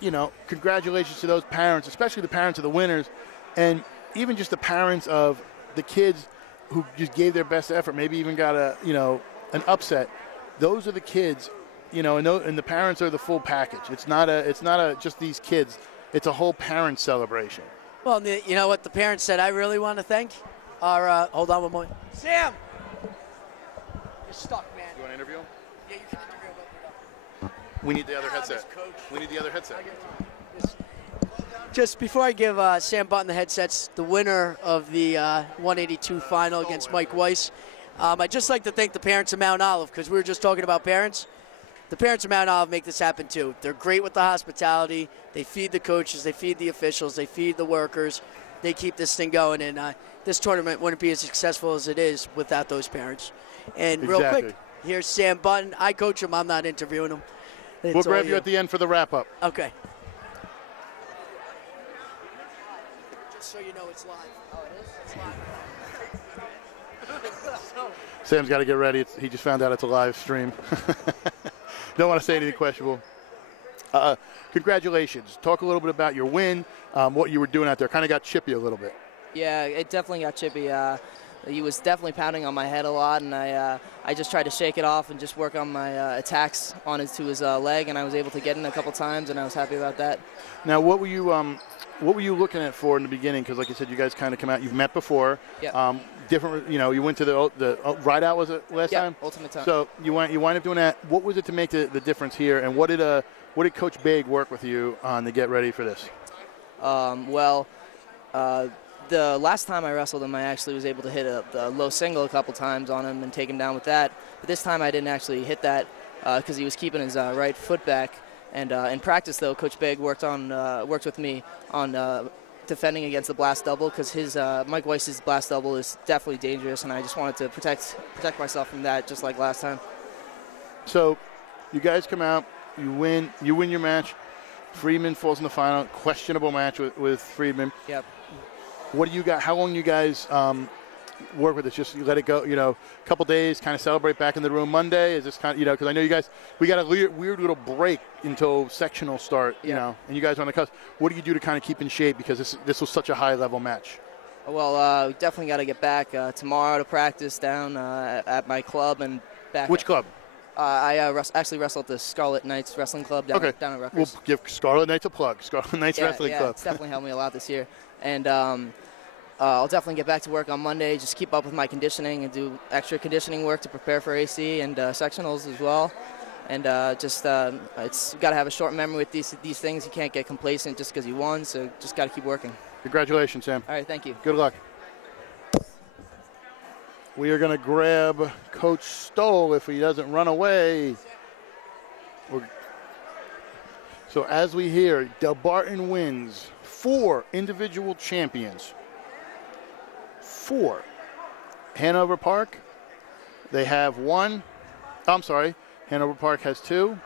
you know, congratulations to those parents, especially the parents of the winners, and even just the parents of the kids who just gave their best effort, maybe even got an upset. Those are the kids and the parents are the full package. It's not just these kids. It's a whole parent celebration. Well, you know what the parents said I really want to thank? Hold on one moment. Sam! You're stuck, man. You want to interview him? Yeah, you can interview him. We need the other headset. We need the other headset. Just before I give Sam Button the headsets, the winner of the 182 final against Mike Weiss, I'd just like to thank the parents of Mount Olive, because we were just talking about parents. The parents of Mount Olive make this happen too. They're great with the hospitality. They feed the coaches. They feed the officials. They feed the workers. They keep this thing going, and this tournament wouldn't be as successful as it is without those parents. And real quick, here's Sam Button. I coach him. I'm not interviewing him. We'll grab you at the end for the wrap-up. Okay. Just so you know, it's live. Oh, it is? It's live. Sam's got to get ready. He just found out it's a live stream. Don't want to say anything questionable. Congratulations. Talk a little bit about your win, what you were doing out there. Kind of got chippy a little bit. Yeah, it definitely got chippy. He was definitely pounding on my head a lot, and I just tried to shake it off and just work on my attacks to his leg, and I was able to get in a couple times, and I was happy about that. Now, what were you looking at for in the beginning? Because, like you said, you guys kind of come out. You've met before. Yeah. Different. You went to the ride out. Was it last time? Ultimate time. So you wind up doing that. What was it to make the difference here? And what did Coach Baig work with you on to get ready for this? The last time I wrestled him, I actually was able to hit a low single a couple times on him and take him down with that. But this time I didn't actually hit that because he was keeping his right foot back. And in practice, though, Coach Baig worked with me on defending against the blast double, because his Mike Weiss's blast double is definitely dangerous, and I just wanted to protect myself from that, just like last time. So, you guys come out, you win your match. Friedman falls in the final. Questionable match with Friedman. Yep. What do you got? How long you guys work with this? Just you let it go, a couple days, kind of celebrate back in the room Monday? Is this kind of, because I know you guys, we got a weird little break until sectional start, and you guys are on the cusp. What do you do to kind of keep in shape, because this was such a high-level match? Well, we definitely got to get back tomorrow to practice down at my club and back. Which club? I actually wrestle at the Scarlet Knights Wrestling Club down at Rutgers. We'll give Scarlet Knights a plug. Scarlet Knights Wrestling Club. It's definitely helped me a lot this year. And I'll definitely get back to work on Monday, just keep up with my conditioning and do extra conditioning work to prepare for AC and sectionals as well. And it's got to have a short memory with these things. You can't get complacent just because you won, so just got to keep working. Congratulations, Sam. All right, thank you. Good luck. We are going to grab Coach Stoll if he doesn't run away. So as we hear, Delbarton wins 4 individual champions. 4. Hanover Park, they have 1. I'm sorry, Hanover Park has 2.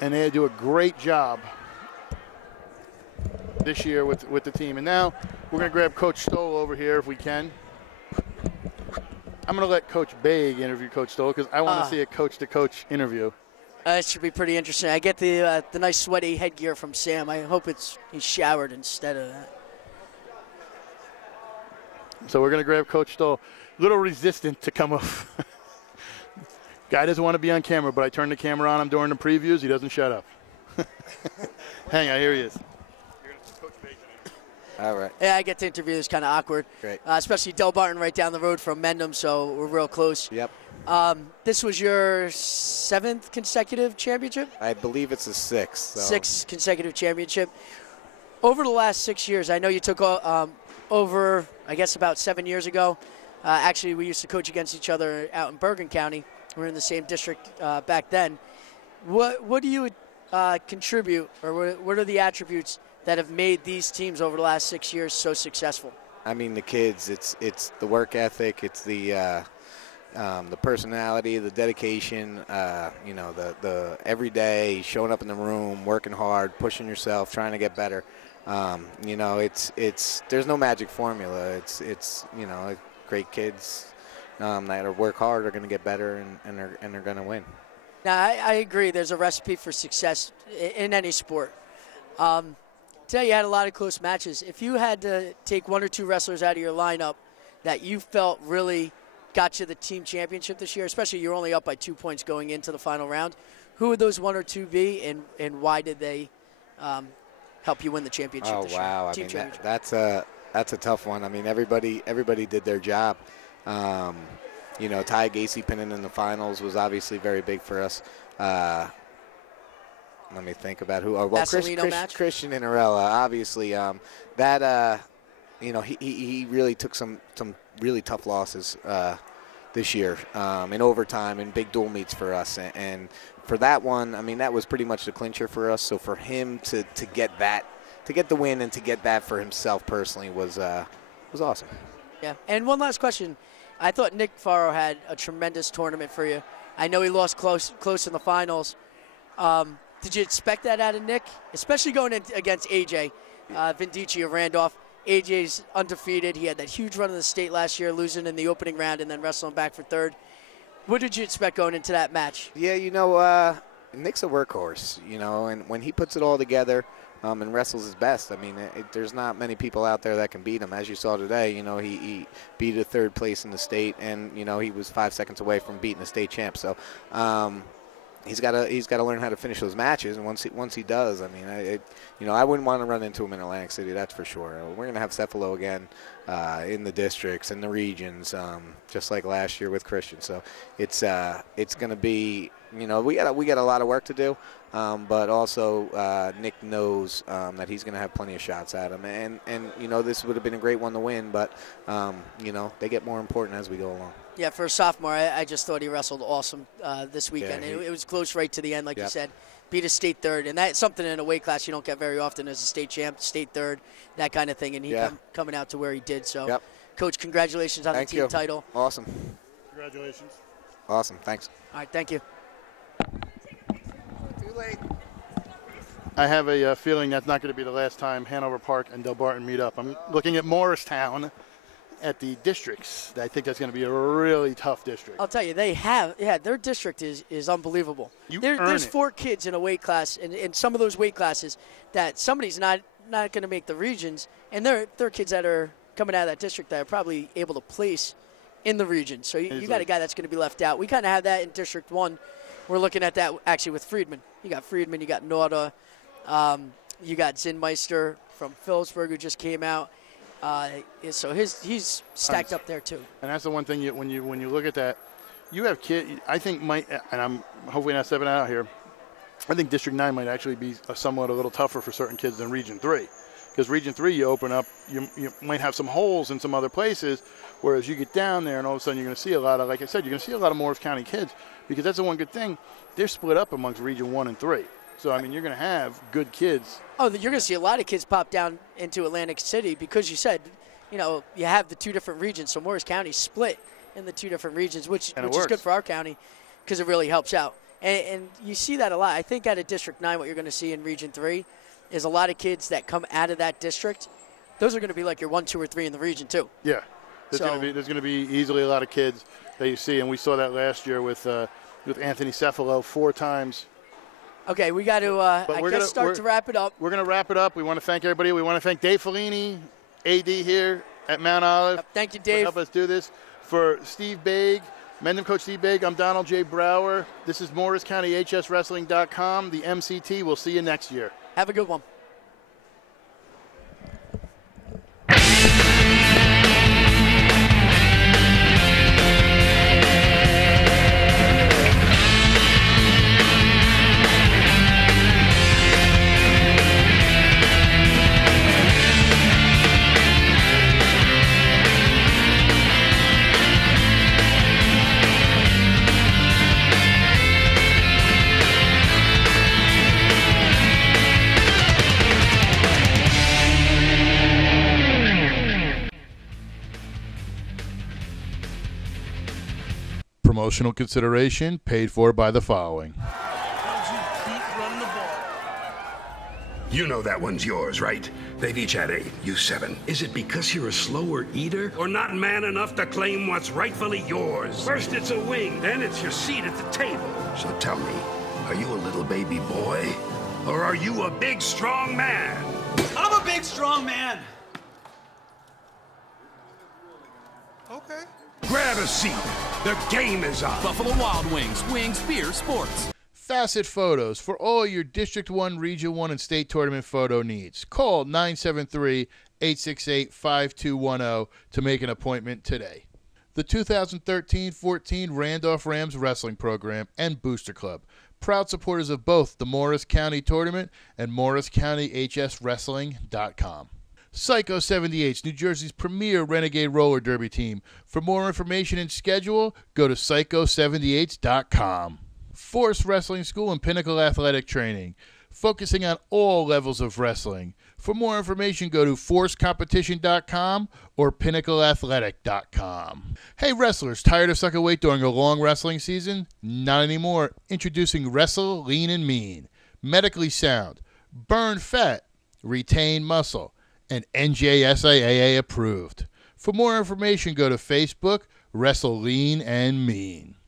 And they do a great job this year with the team. And now we're going to grab Coach Stoll over here if we can. I'm going to let Coach Baig interview Coach Stoll, because I want to see a coach-to-coach interview. It should be pretty interesting. I get the nice sweaty headgear from Sam. I hope he's showered instead of that. So we're going to grab Coach Stoll. A little resistant to come up. Guy doesn't want to be on camera, but I turn the camera on him during the previews. He doesn't shut up. Hang on, here he is. All right. Yeah, I get to interview. It's kind of awkward. Great. Especially Delbarton right down the road from Mendham, so we're real close. Yep. This was your 7th consecutive championship? I believe it's a 6th. So. 6th consecutive championship. Over the last 6 years, I know you took over, I guess, about 7 years ago. Actually, we used to coach against each other out in Bergen County. We were in the same district back then. What do you contribute, or what are the attributes that have made these teams over the last 6 years so successful? I mean, the kids, it's the work ethic, it's the personality, the dedication, the every day showing up in the room, working hard, pushing yourself, trying to get better. There's no magic formula. It's great kids that work hard are going to get better and they're going to win. Now, I agree. There's a recipe for success in any sport. Today you had a lot of close matches. If you had to take 1 or 2 wrestlers out of your lineup that you felt really got you the team championship this year, especially you're only up by 2 points going into the final round, Who would those 1 or 2 be, and why did they help you win the championship this year? Oh, wow. I Team mean, championship. that's a tough one. I mean, everybody did their job. You know, Ty Gacy pinning in the finals was obviously very big for us. Let me think about who. Oh, well, Christian Inarella, obviously. You know, he really took some really tough losses this year in overtime and big dual meets for us. And for that one, I mean, that was pretty much the clincher for us. So for him to get the win and to get that for himself personally was awesome. Yeah. And one last question. I thought Nick Faro had a tremendous tournament for you. I know he lost close in the finals. Did you expect that out of Nick, especially going against AJ Vindici of Randolph? AJ's undefeated. He had that huge run in the state last year, losing in the opening round and then wrestling back for third. What did you expect going into that match? Yeah, you know, Nick's a workhorse, you know, and when he puts it all together and wrestles his best, I mean, there's not many people out there that can beat him. As you saw today, you know, he beat a third place in the state, and, you know, he was 5 seconds away from beating the state champ. So he's got to learn how to finish those matches, and once he does, I mean, you know, I wouldn't want to run into him in Atlantic City, that's for sure. We're going to have Cephalo again in the districts and the regions, just like last year with Christian. So it's going to be, you know, we got a lot of work to do, but also Nick knows that he's going to have plenty of shots at him, and you know, this would have been a great one to win, but you know, they get more important as we go along. Yeah, for a sophomore, I just thought he wrestled awesome this weekend. Yeah, it was close right to the end, like Yep. you said. Beat a state third, and that's something in a weight class you don't get very often as a state champ, state third, that kind of thing, and he coming out to where he did. So, Yep. Coach, congratulations on Thank the team you. title. Awesome. Congratulations. Awesome. Thanks. All right, thank you. Too late. I have a feeling that's not going to be the last time Hanover Park and Del Barton meet up. I'm looking at Morristown at the districts. I think that's going to be a really tough district. I'll tell you, their district is unbelievable. There's 4 kids in a weight class, in some of those weight classes, that somebody's not going to make the regions, and they're kids that are coming out of that district that are probably able to place in the region. So you got a guy that's going to be left out. We kind of have that in District 1. We're looking at that actually with Friedman. You got Friedman, you got Nauta, you got Zinmeister from Phillipsburg who just came out. So he's stacked up there too. And that's the one thing when you look at that, you have kids. I think and I'm hopefully not stepping out here. I think District 9 might actually be somewhat a little tougher for certain kids than Region 3, because Region 3 you open up, you might have some holes in some other places, whereas you get down there and all of a sudden you're going to see a lot of, like I said, you're going to see a lot of Morris County kids, because that's the one good thing. They're split up amongst Region 1 and 3. So, I mean, you're going to have good kids. Oh, you're going to see a lot of kids pop down into Atlantic City because you said, you know, you have the 2 different regions. So Morris County split in the 2 different regions, which is good for our county because it really helps out. And you see that a lot. I think out of District 9, what you're going to see in Region 3 is a lot of kids that come out of that district. Those are going to be like your 1, 2, or 3 in the region, too. Yeah. There's going to be easily a lot of kids that you see, and we saw that last year with Anthony Cephalo 4 times. Okay, we got to start to wrap it up. We're going to wrap it up. We want to thank everybody. We want to thank Dave Fellini, AD here at Mount Olive. Thank you, Dave. For helping us do this. For Steve Baig, Mendham Coach Steve Baig, I'm Donald J. Brower. This is MorrisCountyHSWrestling.com, the MCT. We'll see you next year. Have a good one. Promotional consideration paid for by the following. You know that one's yours, right? They've each had 8, you 7. Is it because you're a slower eater or not man enough to claim what's rightfully yours? First it's a wing, then it's your seat at the table. So tell me, are you a little baby boy? Or are you a big, strong man? I'm a big, strong man. Grab a seat. The game is on. Buffalo Wild Wings, Wings, Beer, Sports. Facet Photos for all your District 1, Region 1, and State Tournament photo needs. Call 973-868-5210 to make an appointment today. The 2013-14 Randolph Rams Wrestling Program and Booster Club, proud supporters of both the Morris County Tournament and MorrisCountyHSWrestling.com. Psycho 78's New Jersey's premier Renegade Roller Derby team. For more information and schedule, go to Psycho78s.com. Force Wrestling School and Pinnacle Athletic Training, focusing on all levels of wrestling. For more information, go to forcecompetition.com or pinnacleathletic.com. Hey wrestlers, tired of sucking weight during a long wrestling season? Not anymore. Introducing Wrestle Lean and Mean. Medically sound, burn fat, retain muscle, and NJSAA approved. For more information, go to Facebook, Wrestle Lean and Mean.